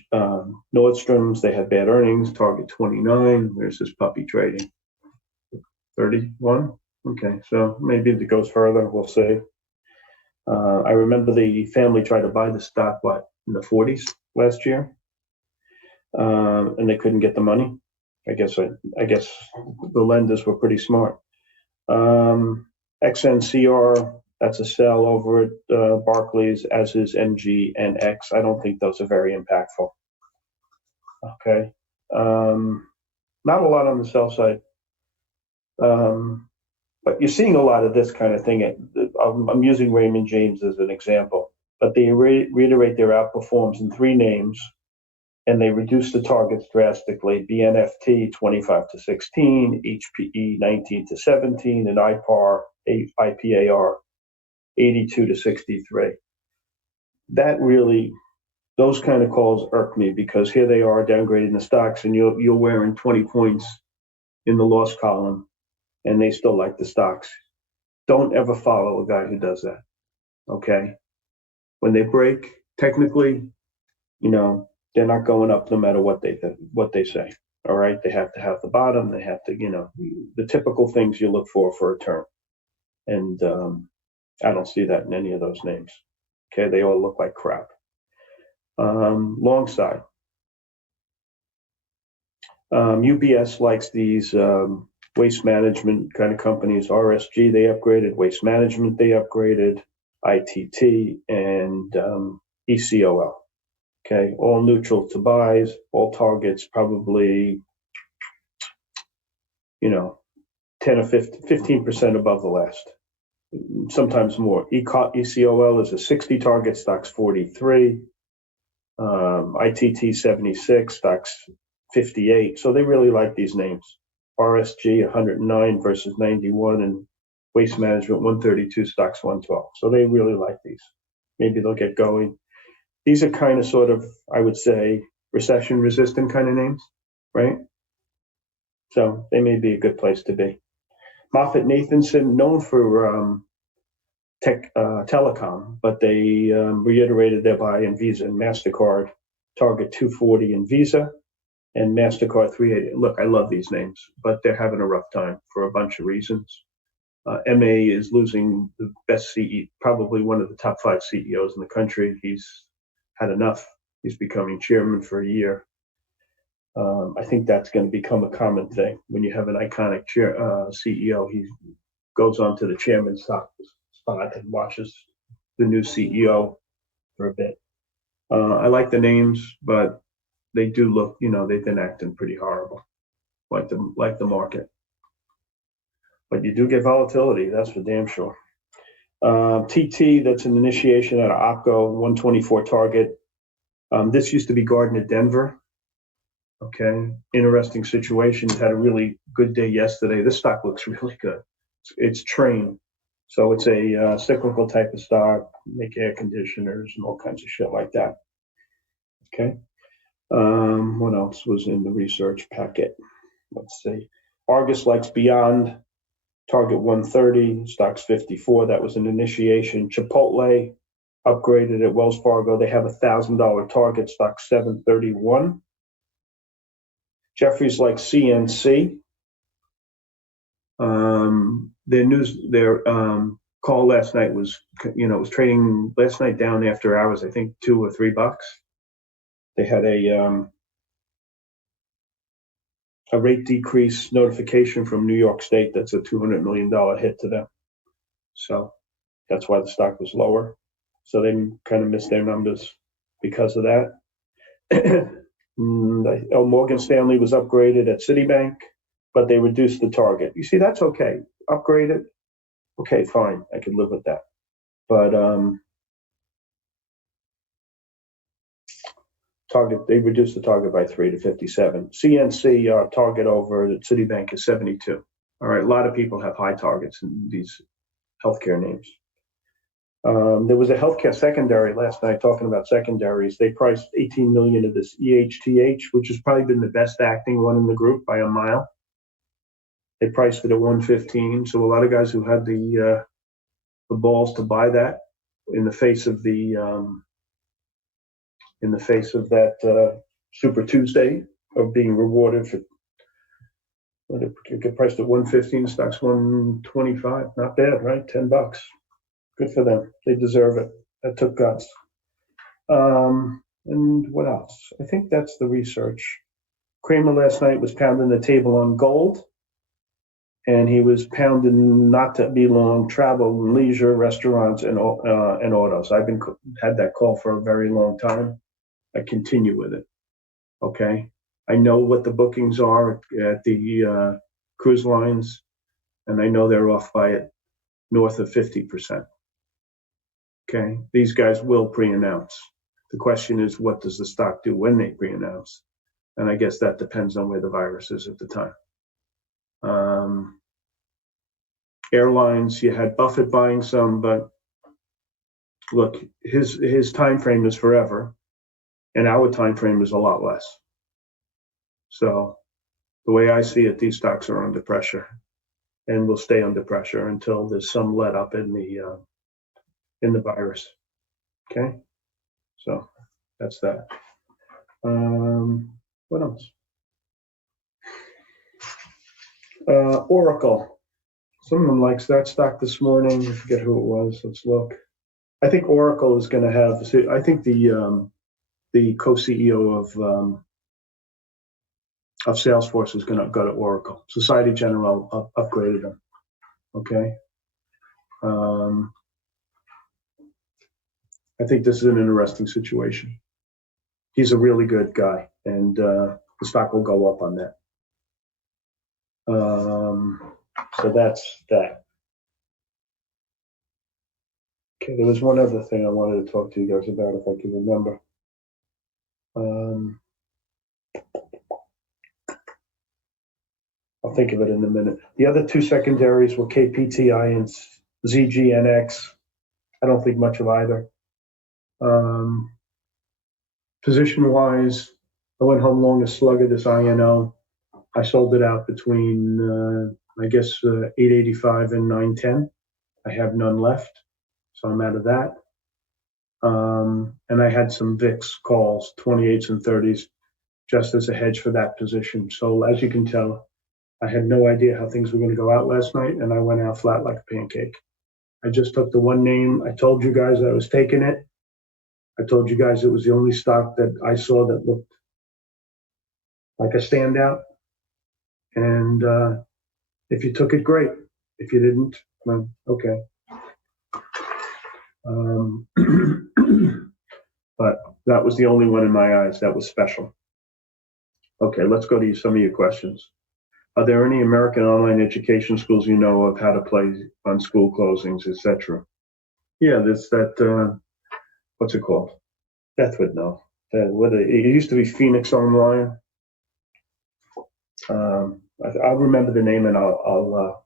Nordstrom's. They had bad earnings. Target 29. There's this puppy trading. 31. Okay, so maybe if it goes further, we'll see. I remember the family tried to buy the stock, in the 40s last year, and they couldn't get the money. I guess the lenders were pretty smart. XNCR, that's a sell over at Barclays, as is MG and X. I don't think those are very impactful. Okay. Not a lot on the sell side. But you're seeing a lot of this kind of thing. I'm using Raymond James as an example, but they reiterate their outperforms in 3 names, and they reduce the targets drastically. BNFT 25 to 16, HPE 19 to 17, and IPAR 82 to 63. Those kind of calls irk me, because here they are downgrading the stocks, and you're wearing 20 points in the loss column, and they still like the stocks. Don't ever follow a guy who does that. Okay. When they break, technically, they're not going up no matter what they say. All right. They have to have the bottom. They have to, the typical things you look for a turn. And I don't see that in any of those names. Okay. They all look like crap. Long side. UBS likes these waste management kind of companies. RSG, they upgraded. Waste management, they upgraded. ITT and ECOL. Okay, all neutral to buys, all targets probably, 10 or 15% above the last, sometimes more. ECOL is a 60 target, stock's 43. ITT 76, stock's 58. So they really like these names. RSG 109 versus 91, and waste management 132, stocks 112. So they really like these. Maybe they'll get going. These are kind of sort of, I would say, recession resistant kind of names, right? So they may be a good place to be. MoffettNathanson, known for telecom, but they reiterated their buy in Visa and MasterCard, target 240 in Visa and MasterCard 380. Look, I love these names, but they're having a rough time for a bunch of reasons. MA is losing the best CEO, probably one of the top 5 CEOs in the country. He's had enough. He's becoming chairman for a year. I think that's going to become a common thing. When you have an iconic CEO, he goes on to the chairman's spot and watches the new CEO for a bit. I like the names, but they do look, they've been acting pretty horrible, like the market. But you do get volatility, that's for damn sure. TT, that's an initiation at OPCO, 124 target. This used to be Garden at Denver. Okay, interesting situation. Had a really good day yesterday. This stock looks really good. It's Train. So it's a cyclical type of stock, make air conditioners and all kinds of shit like that. Okay. What else was in the research packet? Let's see. Argus likes Beyond, target 130, stocks 54. That was an initiation. Chipotle upgraded at Wells Fargo. They have $1,000 target, stock 731. Jeffries likes CNC. Their call last night was, it was trading last night down after hours, I think $2 or $3. They had a rate decrease notification from New York State. That's a $200 million hit to them. So that's why the stock was lower. So they kind of missed their numbers because of that. Morgan Stanley was upgraded at Citibank, but they reduced the target. You see, that's okay. Upgrade it. Okay, fine. I can live with that. But they reduced the target by 3 to 57. CNC target over at Citibank is 72. All right, a lot of people have high targets in these healthcare names. There was a healthcare secondary last night talking about secondaries. They priced 18 million of this EHTH, which has probably been the best acting one in the group by a mile. They priced it at 115. So a lot of guys who had the balls to buy that in the face of that Super Tuesday of being rewarded for get priced at 115, stocks 125. Not bad, right? $10. Good for them. They deserve it. That took guts. And what else? I think that's the research. Kramer last night was pounding the table on gold, and he was pounding not to be long travel and leisure, restaurants, and autos. I've had that call for a very long time. I continue with it. Okay. I know what the bookings are at the cruise lines, and I know they're off by it north of 50%. Okay. These guys will pre-announce. The question is, what does the stock do when they pre-announce? And I guess that depends on where the virus is at the time. Airlines, you had Buffett buying some, but look, his time frame is forever, and our time frame is a lot less. So the way I see it, these stocks are under pressure and will stay under pressure until there's some let up in the virus. Okay, so that's that. What else? Oracle. Someone likes that stock this morning. I forget who it was. Let's look. I think Oracle is going to have. I think the co-CEO of Salesforce is going to go to Oracle. Society General upgraded him. Okay. I think this is an interesting situation. He's a really good guy, and the stock will go up on that. So that's that. Okay, there was one other thing I wanted to talk to you guys about, if I can remember. I'll think of it in a minute. The other two secondaries were KPTI and ZGNX. I don't think much of either. Position-wise, I went home long a slug of this INO. I sold it out between, I guess, 885 and 910. I have none left, so I'm out of that. And I had some VIX calls, 28s and 30s, just as a hedge for that position. So as you can tell, I had no idea how things were going to go out last night, and I went out flat like a pancake. I just took the one name. I told you guys I was taking it. I told you guys it was the only stock that I saw that looked like a standout. And if you took it, great. If you didn't, well, okay. But that was the only one in my eyes that was special. Okay, let's go to some of your questions. Are there any American online education schools you know of how to play on school closings, etc.? Yeah, there's that, what's it called? Beth would know. It used to be Phoenix Online. I'll remember the name and I'll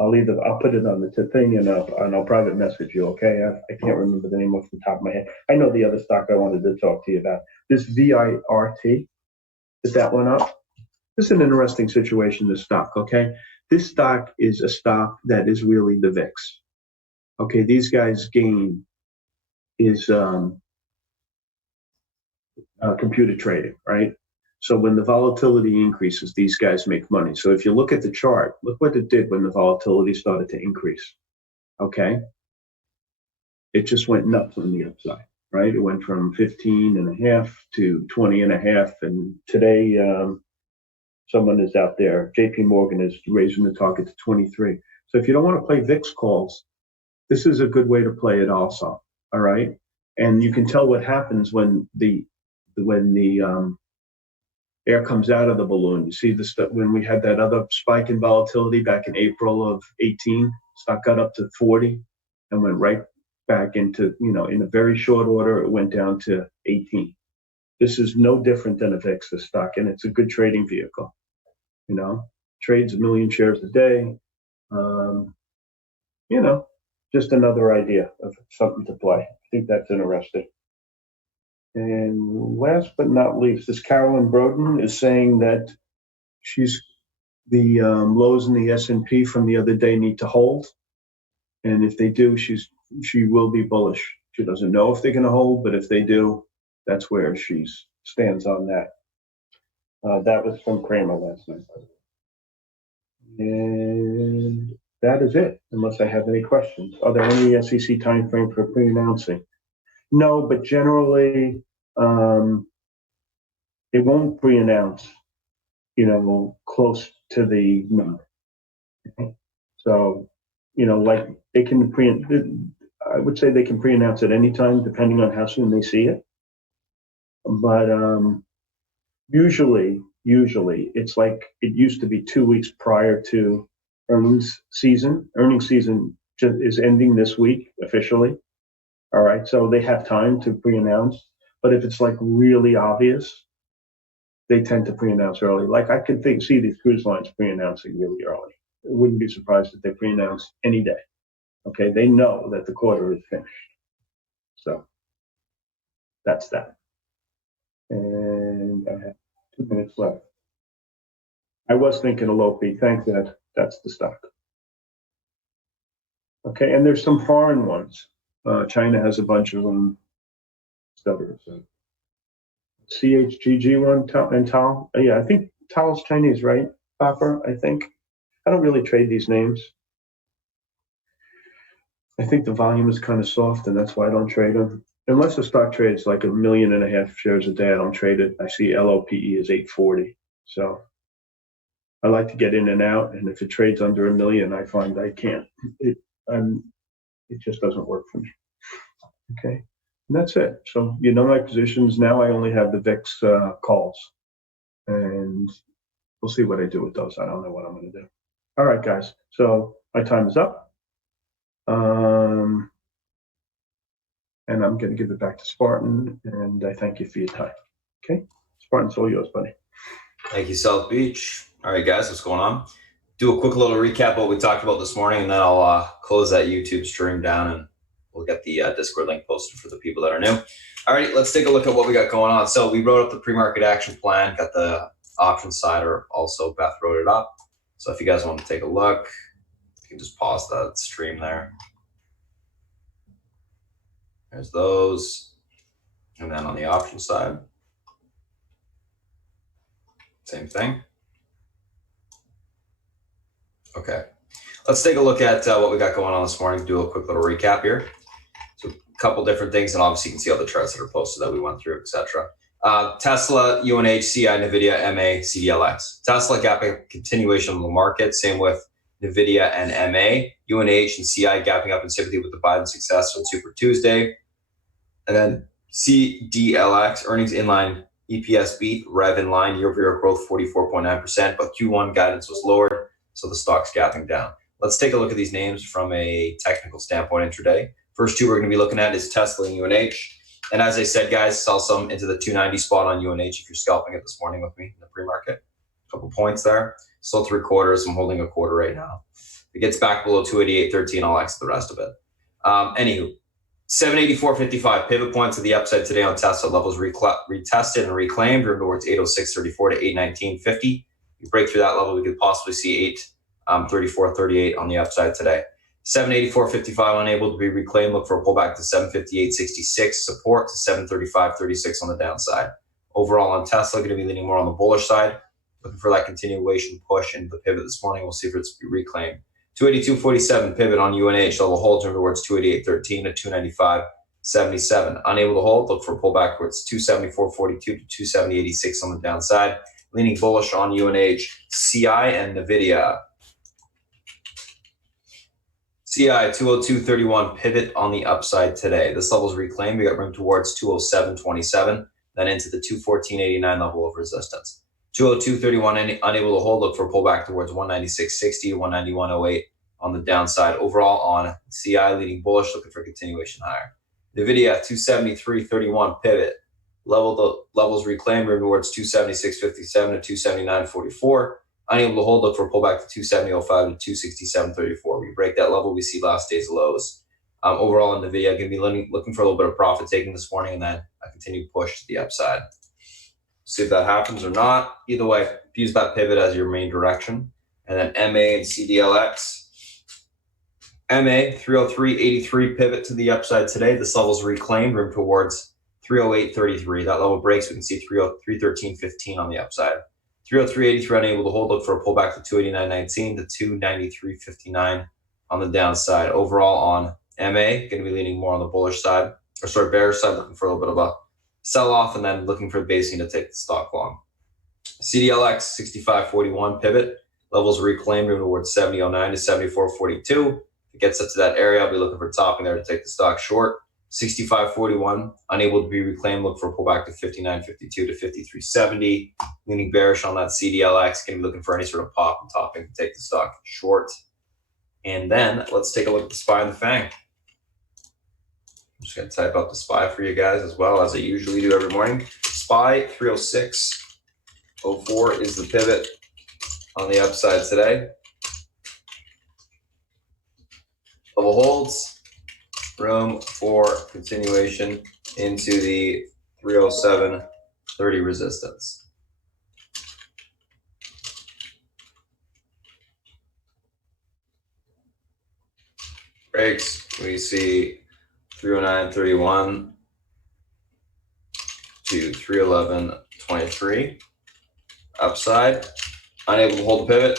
put it on the thing and I'll private message you. Okay, I can't remember the name off the top of my head. I know the other stock I wanted to talk to you about. This VIRT, that went up. This is an interesting situation. This stock, okay, this stock is a stock that is really the VIX. Okay, these guys' gain is computer trading, right? So when the volatility increases, these guys make money. So if you look at the chart, look what it did when the volatility started to increase. Okay, it just went nuts on the upside, right? It went from 15 and a half to 20 and a half, and today someone is out there. JP Morgan is raising the target to 23. So if you don't want to play VIX calls, this is a good way to play it also. All right, and you can tell what happens when the air comes out of the balloon. You see this when we had that other spike in volatility back in April of 18, stock got up to 40 and went right back into, in a very short order, it went down to 18. This is no different than a VIX, this stock, and it's a good trading vehicle. Trades 1 million shares a day. Just another idea of something to play. I think that's interesting. And last but not least, this Carolyn Broden is saying that the lows in the S&P from the other day need to hold, and if they do, she will be bullish. She doesn't know if they're going to hold, but if they do, that's where she stands on that. That was from Kramer last night, and that is it. Unless I have any questions, are there any SEC time frame for pre-announcing? No, but generally, it won't pre-announce, close to the number. Okay? So, like they can I would say they can pre-announce at any time, depending on how soon they see it. But usually it's like it used to be 2 weeks prior to earnings season. Earnings season is ending this week officially. All right, so they have time to pre-announce, but if it's like really obvious, they tend to pre-announce early. Like I could see these cruise lines pre-announcing really early. I wouldn't be surprised if they pre-announce any day. Okay, they know that the quarter is finished. So that's that. And I have 2 minutes left. I was thinking of Lopi. Thank God, that's the stock. Okay, and there's some foreign ones. China has a bunch of them. Stutters. CHGG one and Tal. Yeah, I think Tal's Chinese, right? Popper, I think. I don't really trade these names. I think the volume is kind of soft, and that's why I don't trade them. Unless the stock trades like 1.5 million shares a day, I don't trade it. I see LOPE is 840. So I like to get in and out, and if it trades under 1 million, I find I can't. It just doesn't work for me. Okay. And that's it. So my positions. Now I only have the VIX calls, and we'll see what I do with those. I don't know what I'm going to do. All right, guys. So my time is up, and I'm going to give it back to Spartan. And I thank you for your time. Okay, Spartan, it's all yours, buddy. Thank you, South Beach. All right, guys, what's going on? Do a quick little recap of what we talked about this morning, and then I'll close that YouTube stream down and we'll get the Discord link posted for the people that are new. All right, let's take a look at what we got going on. So we wrote up the pre-market action plan, got the option side, or also Beth wrote it up. So if you guys want to take a look, you can just pause that stream there. There's those. And then on the option side, same thing. Okay, let's take a look at what we got going on this morning, do a quick little recap here. So a couple different things, and obviously you can see all the charts that are posted that we went through, etc. Tesla, UNH, CI, NVIDIA, MA, CDLX. Tesla gapping continuation of the market, same with NVIDIA and MA. UNH and CI gapping up in sympathy with the Biden success on Super Tuesday. And then CDLX, earnings in line, EPS beat, rev in line, year-over-year growth 44.9%, but Q1 guidance was lowered, so the stock's gapping down. Let's take a look at these names from a technical standpoint intraday. First two we're going to be looking at is Tesla and UNH. And as I said, guys, sell some into the 290 spot on UNH if you're scalping it this morning with me in the pre-market. A couple points there. Still 3/4. I'm holding a quarter right now. If it gets back below 288.13, I'll exit the rest of it. Anywho, 784.55 pivot point to the upside today on Tesla. Levels retested and reclaimed. We're towards 806.34 to 819.50. You break through that level, we could possibly see 834.38 on the upside today. 784.55 unable to be reclaimed. Look for a pullback to 758.66. Support to 735.36 on the downside. Overall on Tesla, going to be leaning more on the bullish side. Looking for that continuation push into the pivot this morning. We'll see if it's reclaimed. 282.47 pivot on UNH. Level hold towards 288.13 to 295.77. Unable to hold. Look for a pullback towards 274.42 to 270.86 on the downside. Leaning bullish on UNH, CI, and NVIDIA. CI 202.31 pivot on the upside today. This level is reclaimed. We got room towards 207.27, then into the 214.89 level of resistance. 202.31 unable to hold. Look for a pullback towards 196.60, 191.08 on the downside. Overall on CI leading bullish, looking for continuation higher. NVIDIA 273.31 pivot. Levels reclaimed towards 276.57 to 279.44. Unable to hold, look for a pullback to 270.05 to 267.34. We break that level, we see last day's lows. Overall in NVIDIA, going to be looking for a little bit of profit taking this morning and then a continued push to the upside. See if that happens or not. Either way, use that pivot as your main direction. And then MA and CDLX. MA 303.83 pivot to the upside today. This level's reclaimed, room towards 308.33. That level breaks, we can see 313.15 on the upside. 303.83 unable to hold. Look for a pullback to 289.19 to 293.59 on the downside. Overall on MA, going to be leaning more on the bullish side, bearish side, looking for a little bit of a sell-off and then looking for basing to take the stock long. CDLX 65.41 pivot. Levels reclaimed towards 70.09 to 74.42. If it gets up to that area, I'll be looking for topping there to take the stock short. 65.41, unable to be reclaimed. Look for a pullback to 59.52 to 53.70. Leaning bearish on that CDLX. Going to be looking for any sort of pop and topping to take the stock short. And then let's take a look at the SPY and the FANG. I'm just going to type out the SPY for you guys as well, as I usually do every morning. SPY 306.04 is the pivot on the upside today. Level holds. Room for continuation into the 307.30 resistance. Breaks, we see 309.31 to 311.23. Upside, unable to hold the pivot.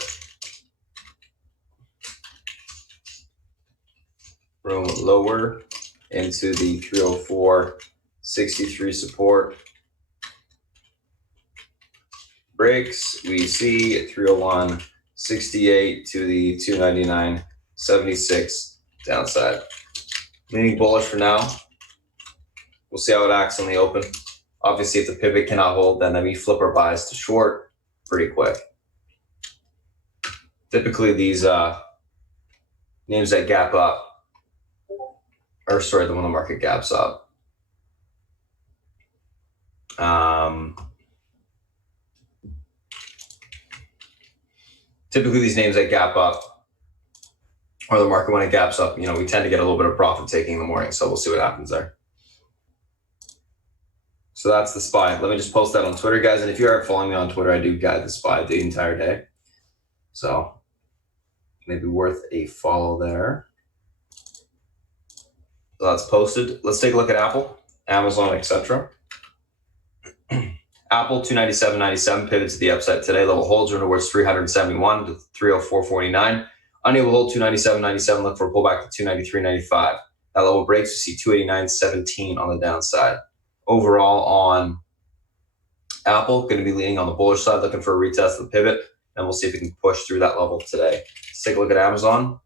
Room lower into the 304.63 support. Breaks, we see 301.68 to the 299.76 downside. Leaning bullish for now. We'll see how it acts on the open. Obviously, if the pivot cannot hold, then we flip our buys to short pretty quick. Typically, these names that gap up, the one the market gaps up. Typically these names that gap up, or the market when it gaps up, we tend to get a little bit of profit taking in the morning. So we'll see what happens there. So that's the SPY. Let me just post that on Twitter, guys. And if you aren't following me on Twitter, I do guide the SPY the entire day. So maybe worth a follow there. So that's posted. Let's take a look at Apple, Amazon, etc. Apple 297.97 pivot to the upside today. Level holds are towards 371 to 304.49. Unable to hold 297.97. Look for a pullback to 293.95. That level breaks. We see 289.17 on the downside. Overall on Apple, going to be leaning on the bullish side, looking for a retest of the pivot, and we'll see if we can push through that level today. Let's take a look at Amazon.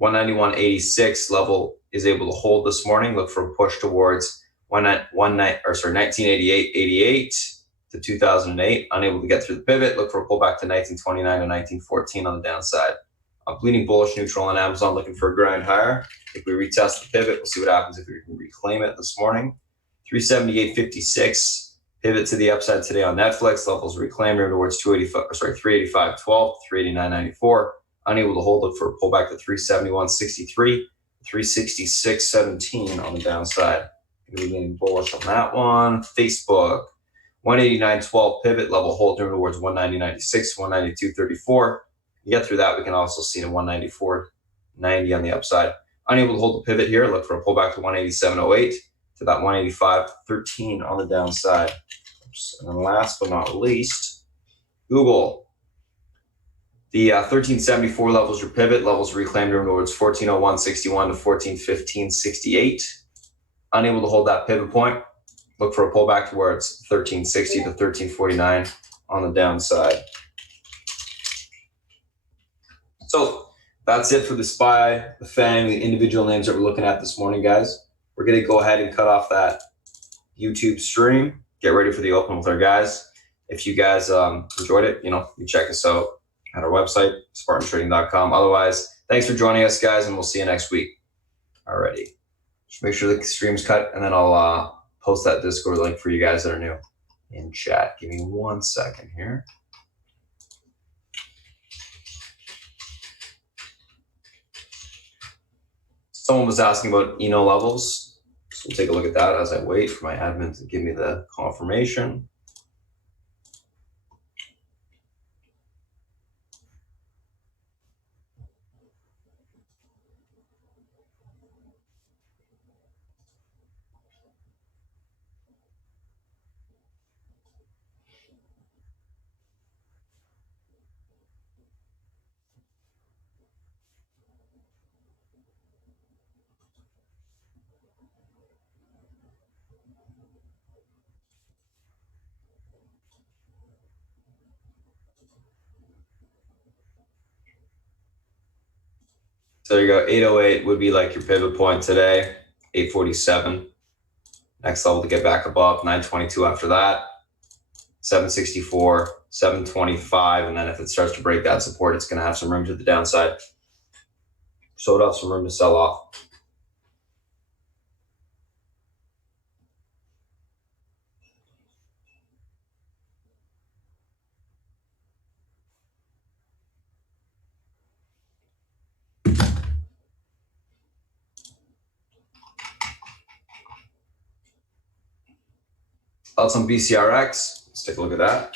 191.86 level is able to hold this morning. Look for a push towards 1988.88 to 2008. Unable to get through the pivot. Look for a pullback to 1929 to 1914 on the downside. Bleeding bullish neutral on Amazon, looking for a grind higher. If we retest the pivot, we'll see what happens if we can reclaim it this morning. 378.56. Pivot to the upside today on Netflix. Levels reclaimed towards 385.12 to 389.94. Unable to hold it for a pullback to 371.63, 366.17 on the downside. Going to be getting bullish on that one. Facebook, 189.12 pivot, level hold towards 190.96, 192.34. You get through that, we can also see a 194.90 on the upside. Unable to hold the pivot here, look for a pullback to 187.08 to that 185.13 on the downside. Oops. And then last but not least, Google. The 1374 levels your pivot, levels reclaimed towards 1401.61 to 1415.68. Unable to hold that pivot point, look for a pullback towards 1360 to 1349 on the downside. So that's it for the SPY, the FANG, the individual names that we're looking at this morning, guys. We're going to go ahead and cut off that YouTube stream. Get ready for the open with our guys. If you guys enjoyed it, you check us out at our website, spartantrading.com. Otherwise, thanks for joining us, guys, and we'll see you next week. Alrighty. Just make sure the stream's cut, and then I'll post that Discord link for you guys that are new in chat. Give me 1 second here. Someone was asking about ENO levels, so we'll take a look at that as I wait for my admin to give me the confirmation. So there you go. 808 would be like your pivot point today. 847. Next level to get back above. 922 after that. 764, 725. And then if it starts to break that support, it's going to have some room to the downside. So it'll have some room to sell off. Thoughts on BCRX? Let's take a look at that.